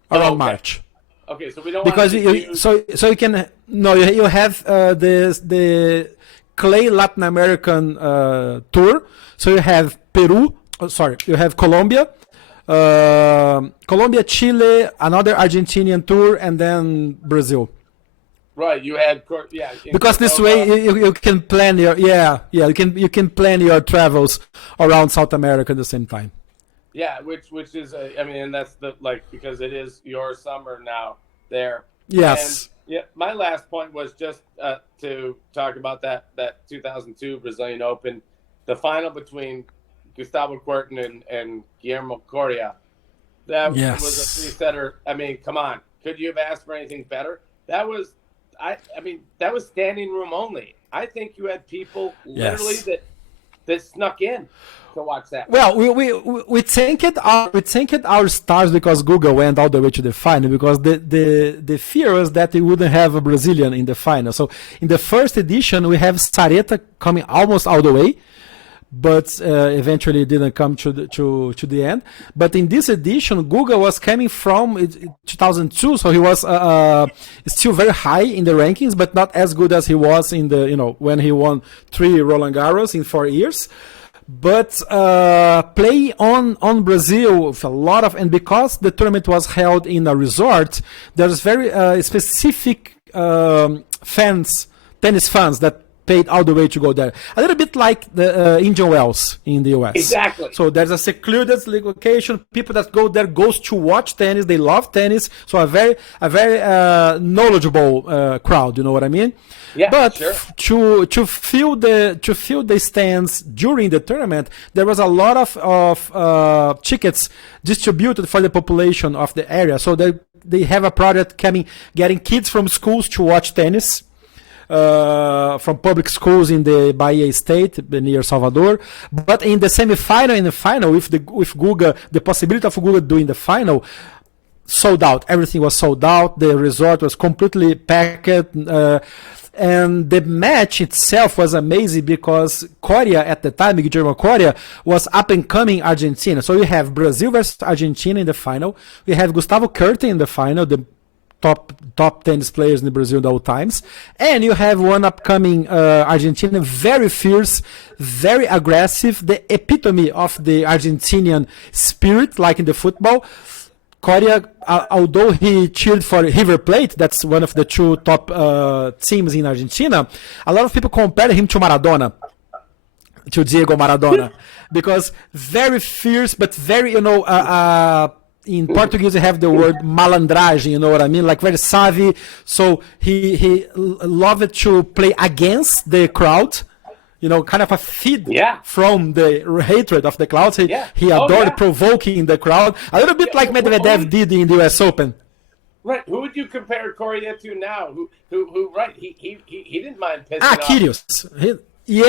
March. Okay, so we don't because you can you have the clay Latin American tour. So you have you have Colombia, Chile, another Argentinian tour, and then Brazil. Right, you had because this way you can plan you can plan your travels around South America at the same time. Yeah, which is and that's because it is your summer now there. Yes. And, my last point was just to talk about that 2002 Brazilian Open, the final between Gustavo Kuerten and Guillermo Coria. That was a three-setter. I mean, come on. Could you have asked for anything better? That was, I mean, that was standing room only. I think you had people literally that snuck in to watch that. Well, we thanked our stars because Google went all the way to the final, because the fear was that they wouldn't have a Brazilian in the final. So in the first edition, we have Sareta coming almost all the way, but eventually didn't come to the end. But in this edition, Guga was coming from 2002, so he was still very high in the rankings, but not as good as he was in the when he won 3 Roland Garros in 4 years. But play on Brazil with a lot of, and because the tournament was held in a resort, there's very specific tennis fans that paid all the way to go there. A little bit like the Indian Wells in the US. Exactly. So there's a secluded location. People that go there goes to watch tennis. They love tennis. So a very knowledgeable crowd. You know what I mean? Yeah. But sure. to fill the stands during the tournament, there was a lot of tickets distributed for the population of the area. So they have a project getting kids from schools to watch tennis. From public schools in the Bahia state near Salvador, but in the semi-final and the final with Guga, the possibility of Guga doing the final, sold out. Everything was sold out. The resort was completely packed, and the match itself was amazing because Coria at the time, Guillermo Coria, was up and coming Argentina. So you have Brazil versus Argentina in the final. We have Gustavo Kuerten in the final, the top tennis players in the Brazil at all times, and you have one upcoming Argentina, very fierce, very aggressive, the epitome of the Argentinian spirit, like in the football. Coria, although he cheered for River Plate, that's one of the 2 top teams in Argentina, a lot of people compare him to Maradona, to Diego Maradona, because very fierce, but very, in Portuguese, you have the word malandragem, you know what I mean? Like very savvy. So he loved to play against the crowd, kind of a feed from the hatred of the crowd. He adored provoking the crowd, a little bit like Medvedev did in the US Open. Right. Who would you compare Coria to now? Who right? He didn't mind pissing off. Kyrgios. He's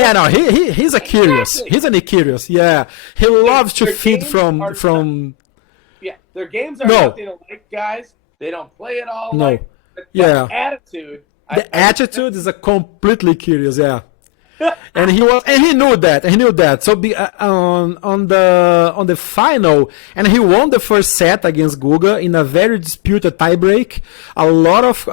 a Kyrgios. Exactly. He's an Kyrgios. Yeah. He loves to feed from. Yeah, their games are nothing alike, guys. They don't play it all. No. But attitude. The attitude is a completely curious, and he knew that. So on the final, and he won the first set against Guga in a very disputed tiebreak. A lot of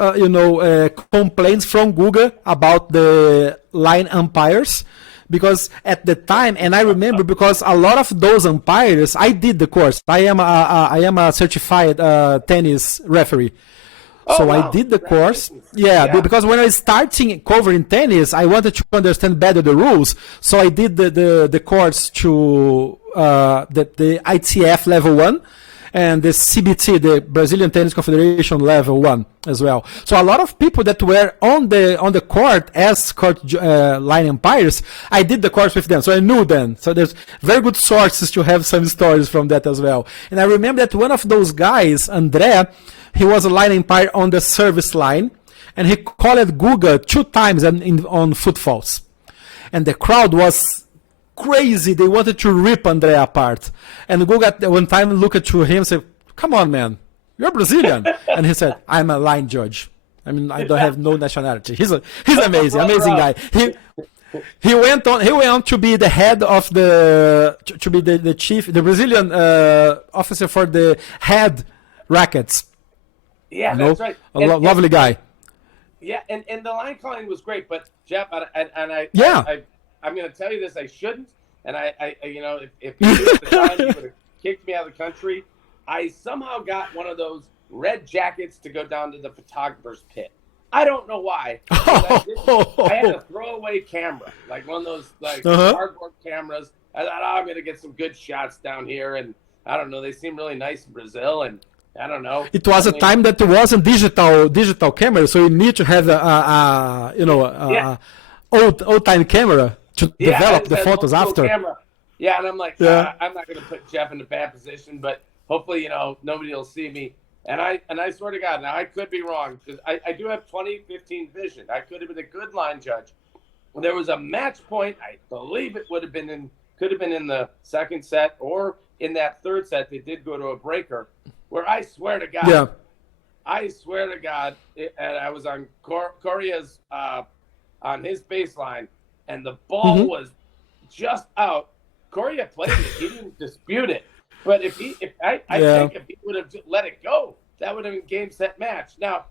complaints from Guga about the line umpires. Because at the time, and I remember, because a lot of those umpires, I did the course. I am a certified tennis referee. So I did the course. Because when I was starting covering tennis, I wanted to understand better the rules. So I did the course to the ITF level 1. And the CBT, the Brazilian Tennis Confederation level 1 as well. So a lot of people that were on the court as line umpires, I did the course with them, so I knew them. So there's very good sources to have some stories from that as well. And I remember that one of those guys, André, he was a line umpire on the service line, and he called Guga 2 times on footfalls. And the crowd was crazy. They wanted to rip André apart. And Guga one time looked to him and said, "Come on, man, you're Brazilian." And he said, "I'm a line judge. I mean, I don't have no nationality." He's amazing guy. He went on to be the head of the chief, the Brazilian officer for the head rackets. Yeah, that's right. Lovely guy. Yeah, and the line calling was great, but Jeff, I'm going to tell you this. I shouldn't, and if you knew at the time, you would have kicked me out of the country. I somehow got one of those red jackets to go down to the photographer's pit. I don't know why. I had a throwaway camera, like one of those cardboard cameras. I thought, I'm going to get some good shots down here, and I don't know. They seem really nice in Brazil, and I don't know. It was a time that there wasn't digital camera, so you need to have old time camera to develop the photos after. Camera. Yeah, and I'm like, Yeah. I'm not going to put Jeff in a bad position, but hopefully, nobody will see me. And I swear to God, now I could be wrong because I do have 20/15 vision. I could have been a good line judge. There was a match point. I believe it could have been in the second set or in that third set. They did go to a breaker where I swear to God. Yeah. And I was on Correa's on his baseline, and the ball was just out. Correa played it; he didn't dispute it. But I think if he would have let it go, that would have been game, set, match. Now,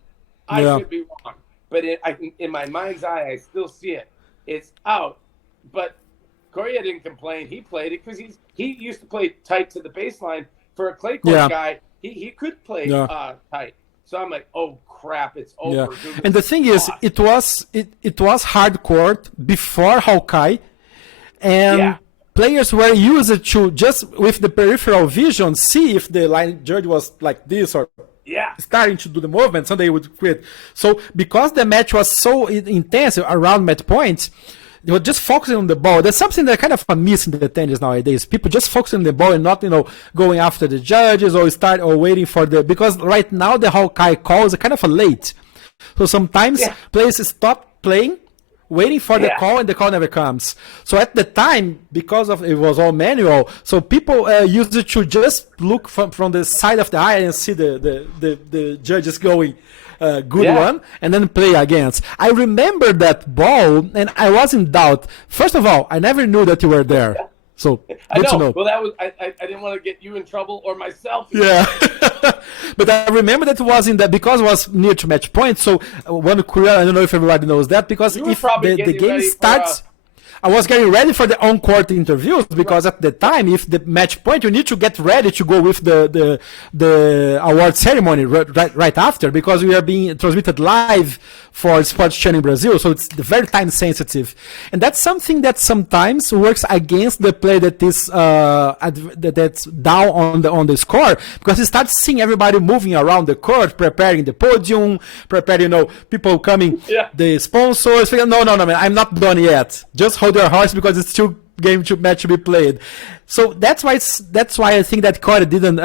I could be wrong, but in my mind's eye, I still see it. It's out, but Correa didn't complain. He played it because he used to play tight to the baseline. For a clay court guy, he could play tight. So I'm like, oh crap, it's over. Yeah. And the thing is, it was hard court before Hawkeye, and players were used to just with the peripheral vision see if the line judge was like this or starting to do the movement, so they would quit. So because the match was so intense around match points, they were just focusing on the ball. That's something that kind of missing in the tennis nowadays. People just focusing on the ball and not, going after the judges or waiting for because right now the Hawkeye calls are kind of late. So sometimes players stop playing, waiting for the call, and the call never comes. So at the time, because of it was all manual, so people used to just look from the side of the eye and see the judges going good one, and then play against. I remember that ball, and I was in doubt. First of all, I never knew that you were there. So good to know. Well, that was I didn't want to get you in trouble or myself. Yeah, but I remember that it was because it was near to match point. So one career, I don't know if everybody knows that, because if the game starts. I was getting ready for the on-court interviews because at the time, if the match point, you need to get ready to go with the award ceremony right after, because we are being transmitted live for Sports Channel in Brazil, so it's very time sensitive, and that's something that sometimes works against the player that is that's down on the score, because he starts seeing everybody moving around the court, preparing the podium, preparing people coming, the sponsors. No, man, I'm not done yet. Just hold your horse because it's still match to be played. So that's why I think that Corey didn't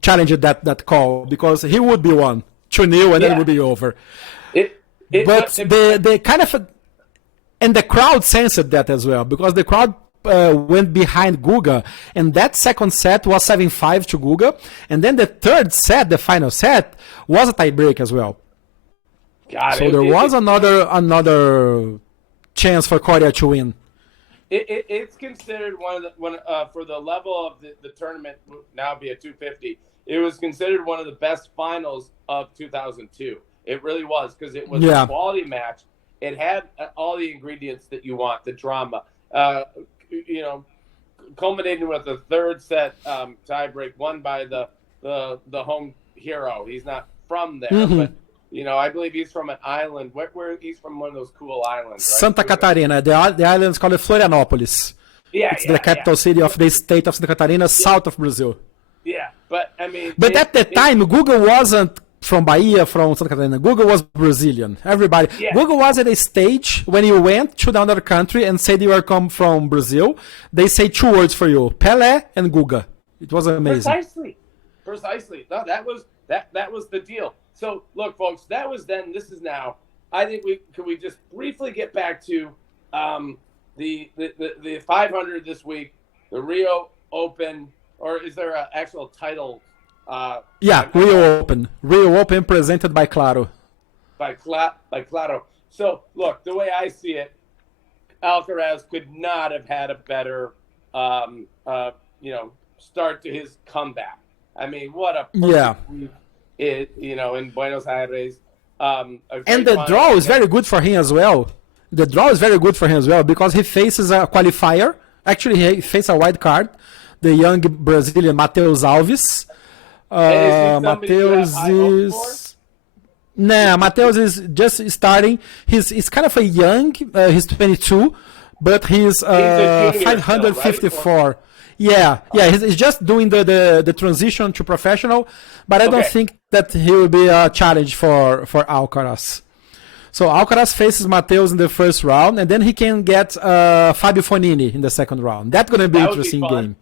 challenge that call, because he would be 1-0 and then it would be over. But the kind of, and the crowd sensed that as well, because the crowd went behind Guga, and that second set was 7-5 to Guga, and then the third set, the final set, was a tiebreak as well. So there was another chance for Korea to win. It's considered for the level of the tournament, now be a 250. It was considered one of the best finals of 2002. It really was, because it was a quality match. It had all the ingredients that you want, the drama, culminating with a third set tiebreak won by the home hero. He's not from there, but I believe he's from an island. Where he's from, one of those cool islands. Right? Santa Catarina. The island is called Florianópolis. It's the capital city of the state of Santa Catarina, south of Brazil. Yeah, but I mean. But at the time, Google wasn't from Bahia, from Santa Catarina. Google was Brazilian. Everybody. Yeah. Google was at a stage when you went to another country and said you are come from Brazil. They say 2 words for you: Pelé and Guga. It was amazing. Precisely. No, that was the deal. So look, folks, that was then. This is now. I think we just briefly get back to the 500 this week, the Rio Open, or is there an actual title? Rio Open presented by Claro. By Claro. So look, the way I see it, Alcaraz could not have had a better, start to his comeback. I mean, what a perfect week in Buenos Aires. And the draw is very good for him as well. The draw is very good for him as well, because he faces a qualifier. Actually, he faces a wild card, the young Brazilian Matheus Alves. Matheus is just starting. He's kind of a young. He's 22, but he's 554. Still, right? Yeah. He's just doing the transition to professional, but I don't think that he will be a challenge for Alcaraz. So Alcaraz faces Mateus in the first round, and then he can get Fabio Fognini in the second round. That's going to be an interesting game.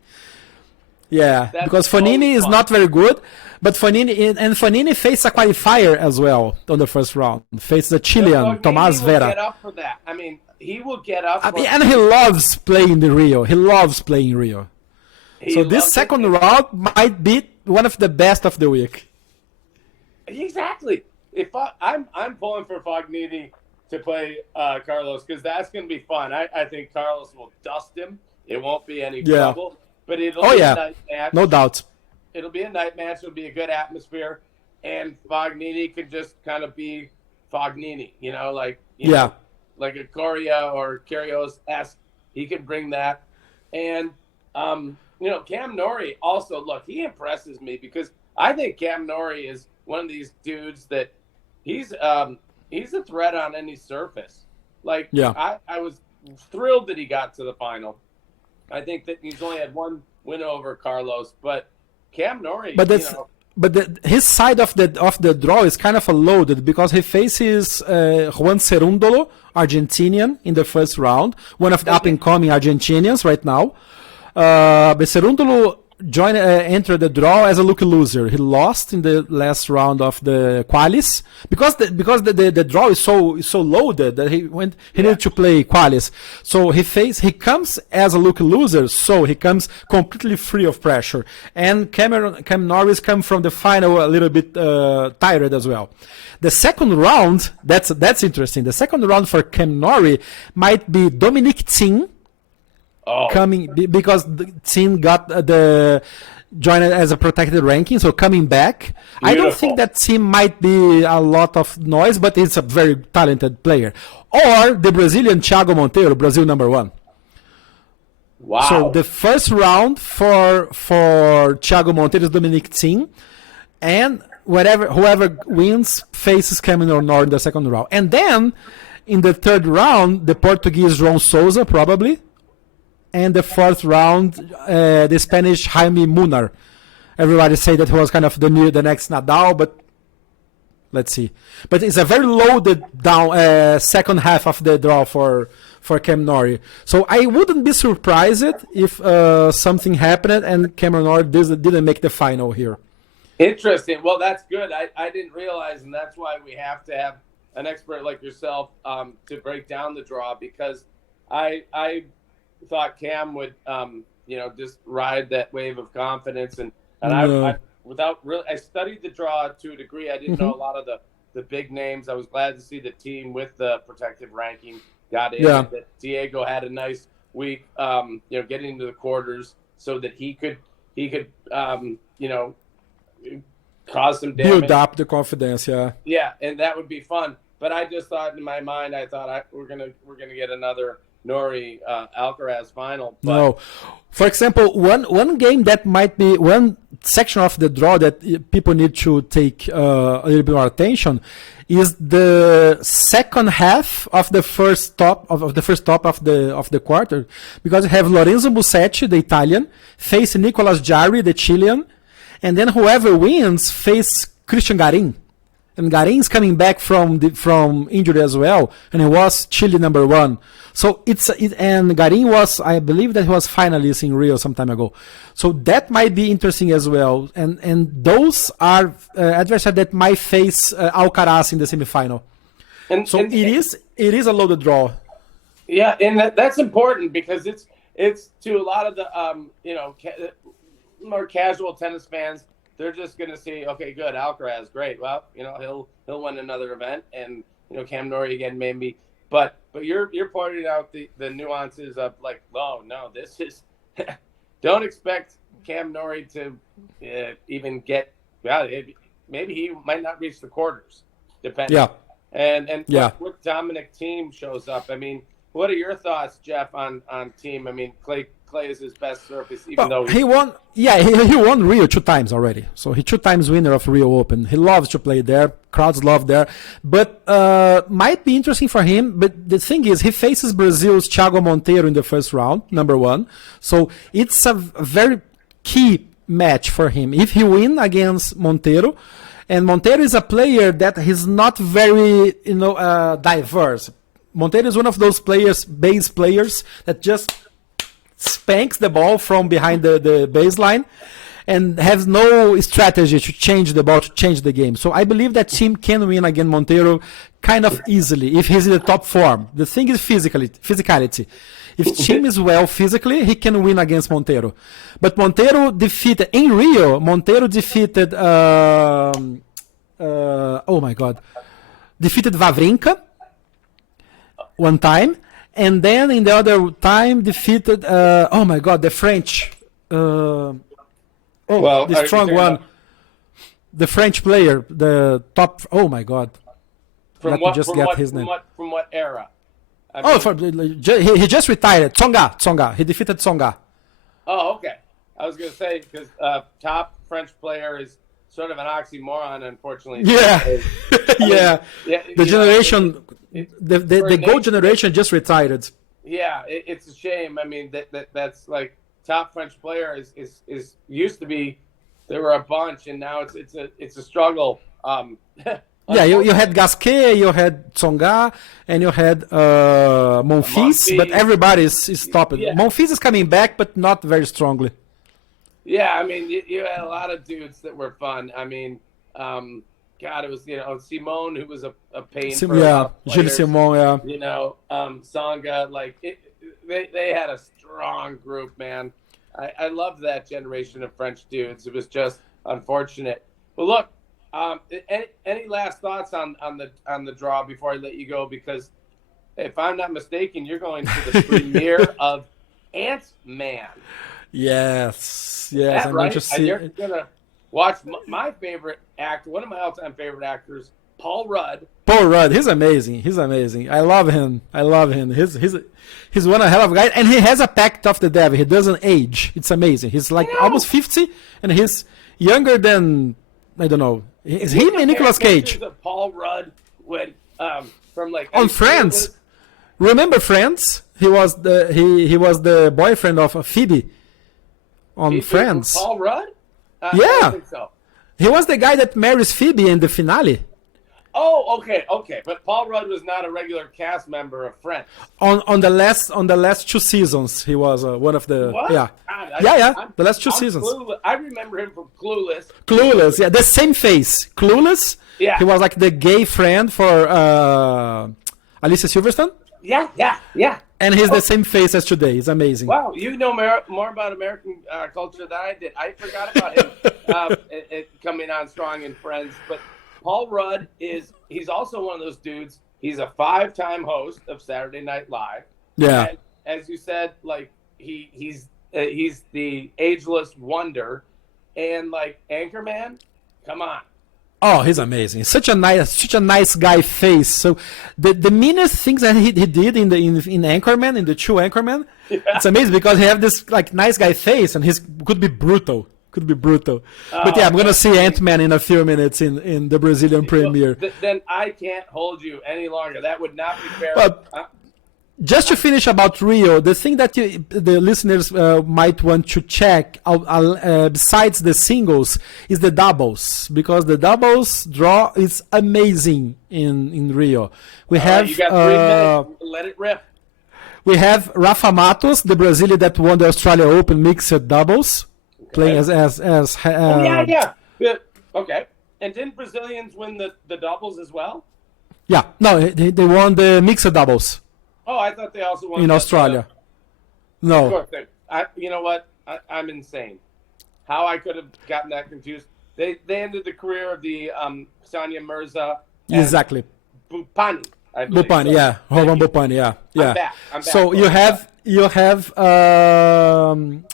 Yeah, because Fognini is not very good, but Fognini faced a qualifier as well on the first round. Faced the Chilean Tomás Vera. Get up for that. I mean, he will get up. And he loves playing the Rio. So this second round might be one of the best of the week. Exactly. If I'm pulling for Fognini to play Carlos, because that's going to be fun. I think Carlos will dust him. It won't be any trouble. But it'll be a night match. No doubt. It'll be a night match. It'll be a good atmosphere. And Fognini could just kind of be Fognini, like a Coria or Kyrgios-esque. He can bring that. And, Cam Norrie also, look, he impresses me because I think Cam Norrie is one of these dudes that he's a threat on any surface. Like, I was thrilled that he got to the final. I think that he's only had one win over Carlos, but Cam Norrie, his side of the draw is kind of loaded because he faces Juan Cerúndolo, Argentinian, in the first round, one of the up-and-coming Argentinians right now. But Cerúndolo entered the draw as a lucky loser. He lost in the last round of the qualis because the draw is so loaded that he needed to play qualis. So he comes as a lucky loser, so he comes completely free of pressure. And Cam Norrie come from the final a little bit tired as well. The second round, that's interesting. The second round for Cam Norrie might be Dominic Thiem. Coming because Thiem got joined as a protected ranking, so coming back. Beautiful. I don't think that Thiem might be a lot of noise, but he's a very talented player. Or the Brazilian Thiago Monteiro, Brazil #1. Wow! So the first round for Thiago Monteiro is Dominic Thiem, and whoever wins faces Cameron Norrie in the second round, and then in the third round, the Portuguese João Sousa probably. And the fourth round, the Spanish Jaime Munar. Everybody say that he was kind of the next Nadal, but let's see. But it's a very loaded down second half of the draw for Cam Norrie. So I wouldn't be surprised if something happened and Cameron Norrie didn't make the final here. Interesting. Well, that's good. I didn't realize, and that's why we have to have an expert like yourself to break down the draw, because I thought Cam would, just ride that wave of confidence, and I studied the draw to a degree. I didn't know a lot of the big names. I was glad to see the team with the protective ranking got in. Yeah. That Diego had a nice week, getting into the quarters so that he could cause some damage. Build up the confidence, yeah. Yeah, and that would be fun. But I just thought in my mind, we're gonna get another Norrie Alcaraz final. But... No, for example, one game that might be one section of the draw that people need to take a little bit more attention is the second half of the first top of the quarter, because you have Lorenzo Musetti, the Italian, face Nicolas Jarry, the Chilean, and then whoever wins face Christian Garin. And Garin is coming back from injury as well, and he was Chile #1. So and Garin was, I believe that he was finalist in Rio some time ago. So that might be interesting as well. And those are adversaries that might face Alcaraz in the semifinal. So it is a loaded draw. Yeah, and that's important because it's to a lot of the more casual tennis fans. They're just going to say, okay, good, Alcaraz, great. Well, he'll win another event, and Cam Norrie again maybe. But you're pointing out the nuances of like, oh no, this is don't expect Cam Norrie to even get. Well, maybe he might not reach the quarters, depending. Yeah. And what Dominic Thiem shows up. I mean, what are your thoughts, Jeff, on Thiem? I mean, Clay is his best surface, even though he won. Yeah, he won Rio 2 times already. So he 2 times winner of Rio Open. He loves to play there. Crowds love there. But might be interesting for him. But the thing is, he faces Brazil's Thiago Monteiro in the first round, #1. So it's a very key match for him. If he win against Monteiro, And Monteiro is a player that is not very, diverse. Monteiro is one of those base players that just spanks the ball from behind the baseline and has no strategy to change the ball, to change the game. So I believe that Thiem can win against Monteiro kind of easily if he's in the top form. The thing is physicality. If Thiem is well physically, he can win against Monteiro. But Monteiro defeated defeated Wawrinka one time, and then in the other time defeated the French the strong one, the French player, the top. Oh my God! From what era? He just retired. Tsonga. He defeated Tsonga. Oh, okay. I was going to say because top French player is sort of an oxymoron, unfortunately. Yeah, The generation, the GOAT generation just retired. Yeah, it's a shame. I mean, that's like top French player is used to be. There were a bunch, and now it's a struggle. You had Gasquet, you had Tsonga, and you had Monfils, but everybody is stopping. Yeah. Monfils is coming back, but not very strongly. Yeah, I mean, you had a lot of dudes that were fun. I mean, it was Simone, who was a pain. Gilles Simon, Tsonga, they had a strong group, man. I loved that generation of French dudes. It was just unfortunate. But look. Any last thoughts on the draw before I let you go? Because if I'm not mistaken, you're going to the premiere of Ant-Man. Yes, I'm right? And you're gonna watch my favorite actor, one of my all-time favorite actors, Paul Rudd. Paul Rudd, he's amazing. I love him. He's one hell of a guy, and he has a pact of the devil. He doesn't age. It's amazing. He's almost 50, and he's younger than I don't know. Is him and Nicolas Cage? Paul Rudd from on Friends. Remember Friends? He was the boyfriend of Phoebe on Friends. Paul Rudd? Yeah. I don't think so. He was the guy that marries Phoebe in the finale. Oh, okay. But Paul Rudd was not a regular cast member of Friends. On the last 2 seasons, he was one of the. What? Yeah. The last 2 seasons. I remember him from Clueless. Yeah, the same face. Clueless. Yeah. He was like the gay friend for Alicia Silverstone. Yeah. And he's the same face as today. It's amazing. Wow, you know more about American culture than I did. I forgot about him coming on strong in Friends, but. Paul Rudd he's also one of those dudes. He's a 5-time host of Saturday Night Live. Yeah. And as you said, he's the ageless wonder, and Anchorman, come on. Oh, he's amazing. Such a nice guy face. So the meanest things that he did in Anchorman, in the 2 Anchorman, it's amazing because he have this nice guy face, and he could be brutal. But I'm going to see Ant-Man in a few minutes in the Brazilian premiere. Then I can't hold you any longer. That would not be fair. But just to finish about Rio, the thing that the listeners might want to check besides the singles is the doubles, because the doubles draw is amazing in Rio. We have you got 3 minutes. Let it rip. We have Rafa Matos, the Brazilian that won the Australia Open mixed doubles. Playing as okay. And didn't Brazilians win the doubles as well? Yeah, no, they won the mixed doubles. Oh, I thought they also won in Australia. No. Of course, you know what? I'm insane. How I could have gotten that confused. They ended the career of the Sonia Mirza. Exactly. Bupani. Bupani, yeah. Roman Bupani, yeah. I'm back. So you have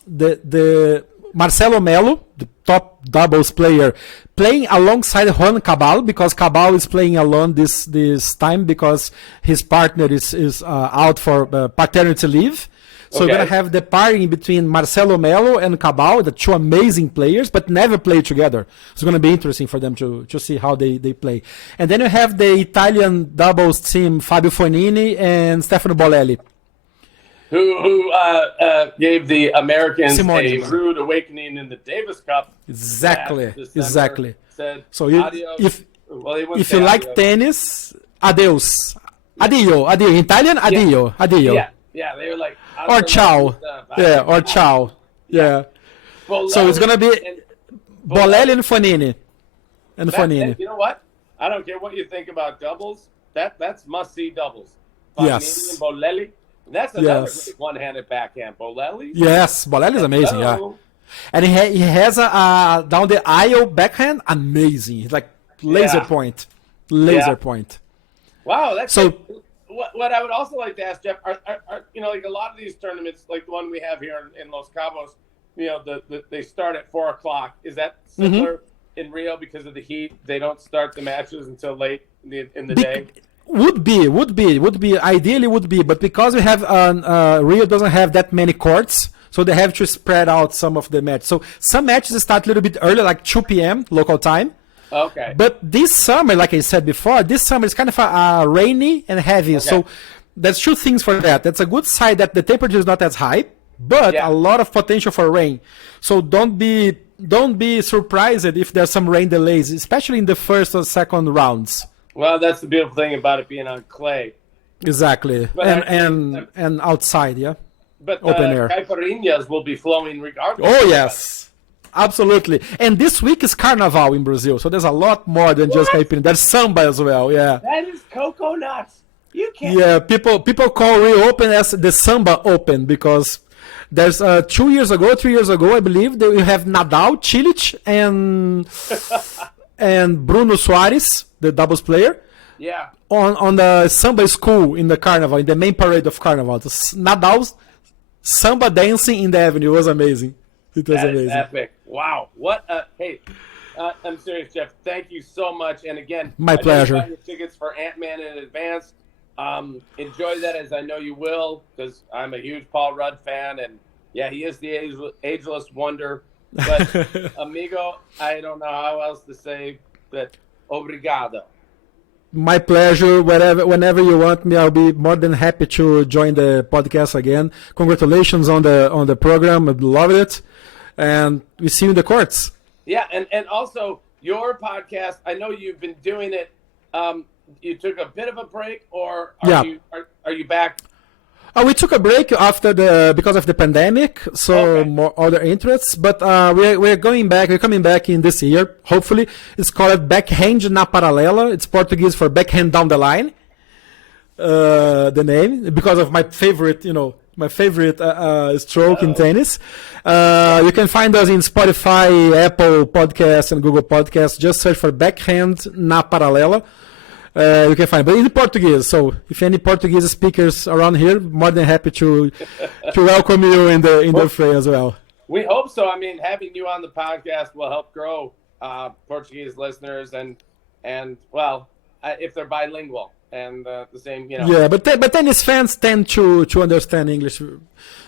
the Marcelo Melo, the top doubles player, playing alongside Juan Cabal, because Cabal is playing alone this time because his partner is out for paternity leave. So we're going to have the pairing between Marcelo Melo and Cabal, the 2 amazing players, but never played together. It's going to be interesting for them to see how they play. And then you have the Italian doubles team, Fabio Fognini and Stefano Bolelli. Who gave the Americans a rude awakening in the Davis Cup. Exactly. said, So adios. Well, he wouldn't if say you like adios. tennis, adeus. Addio. In Italian, addio. Addio. Yeah, they were like, Or ciao. Yeah, or ciao. Yeah. Bolelli So it's going to be and Bolelli and Fonini. And Fonini. You know what? I don't care what you think about doubles. That's must-see doubles. Yes. And Bolelli. That's another great one-handed backhand. Bolelli? Yes, Bolelli is amazing, yeah. And he has a down the aisle backhand, amazing. It's like laser point. Laser point. Wow, that's so. What I would also like to ask, Jeff, are like a lot of these tournaments, like the one we have here in Los Cabos, they start at 4:00. Is that similar in Rio because of the heat? They don't start the matches until late in the day. Would be ideally would be, but because we have Rio doesn't have that many courts, so they have to spread out some of the matches. So some matches start a little bit early, like 2 p.m. local time. Okay. But this summer, like I said before, this summer is kind of rainy and heavy. Okay. So there's two things for that. That's a good side that the temperature is not as high, but a lot of potential for rain. So don't be surprised if there's some rain delays, especially in the first or second rounds. Well, that's the beautiful thing about it being on clay. Exactly. But and outside, yeah. But open air. Caipirinhas will be flowing regardless. Oh, yes. Absolutely. And this week is Carnival in Brazil, so there's a lot more than just caipirinha. There's samba as well, yeah. That is cocoa nuts. You can't. Yeah, people call Rio Open as the Samba Open because there's 3 years ago, I believe, that you have Nadal, Cilic, and Bruno Soares, the doubles player. Yeah. On the Samba school in the Carnival, in the main parade of Carnival. Nadal's Samba dancing in the avenue was amazing. It was amazing. Epic. Wow. What hey, I'm serious, Jeff. Thank you so much. And again, my pleasure. I know you got your tickets for Ant-Man in advance. Enjoy that as I know you will, because I'm a huge Paul Rudd fan, and he is the ageless wonder. But amigo, I don't know how else to say that. Obrigado. My pleasure. Whenever you want me, I'll be more than happy to join the podcast again. Congratulations on the program. I love it. And we see you in the courts. Yeah, and also your podcast, I know you've been doing it. You took a bit of a break, or are you back? We took a break because of the pandemic, so more other interests. But we're going back. We're coming back in this year. Hopefully, it's called Backhand na Paralela. It's Portuguese for backhand down the line. The name because of my favorite, stroke in tennis. You can find us in Spotify, Apple Podcasts, and Google Podcasts. Just search for Backhand na Paralela. You can find, but in Portuguese. So if any Portuguese speakers around here, more than happy to welcome you in the fray as well. We hope so. I mean, having you on the podcast will help grow Portuguese listeners, and well, if they're bilingual and the same, Yeah, but tennis fans tend to understand English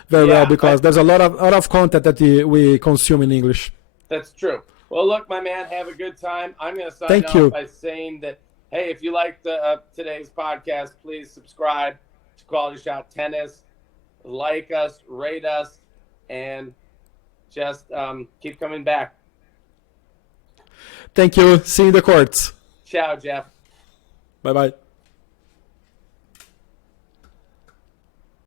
very well because there's a lot of content that we consume in English. That's true. Well, look, my man, have a good time. I'm going to sign off by saying that. Hey, if you liked today's podcast, please subscribe to QualityShot Tennis. Like us, rate us, and just keep coming back. Thank you. See you in the courts. Ciao, Jeff. Bye-bye.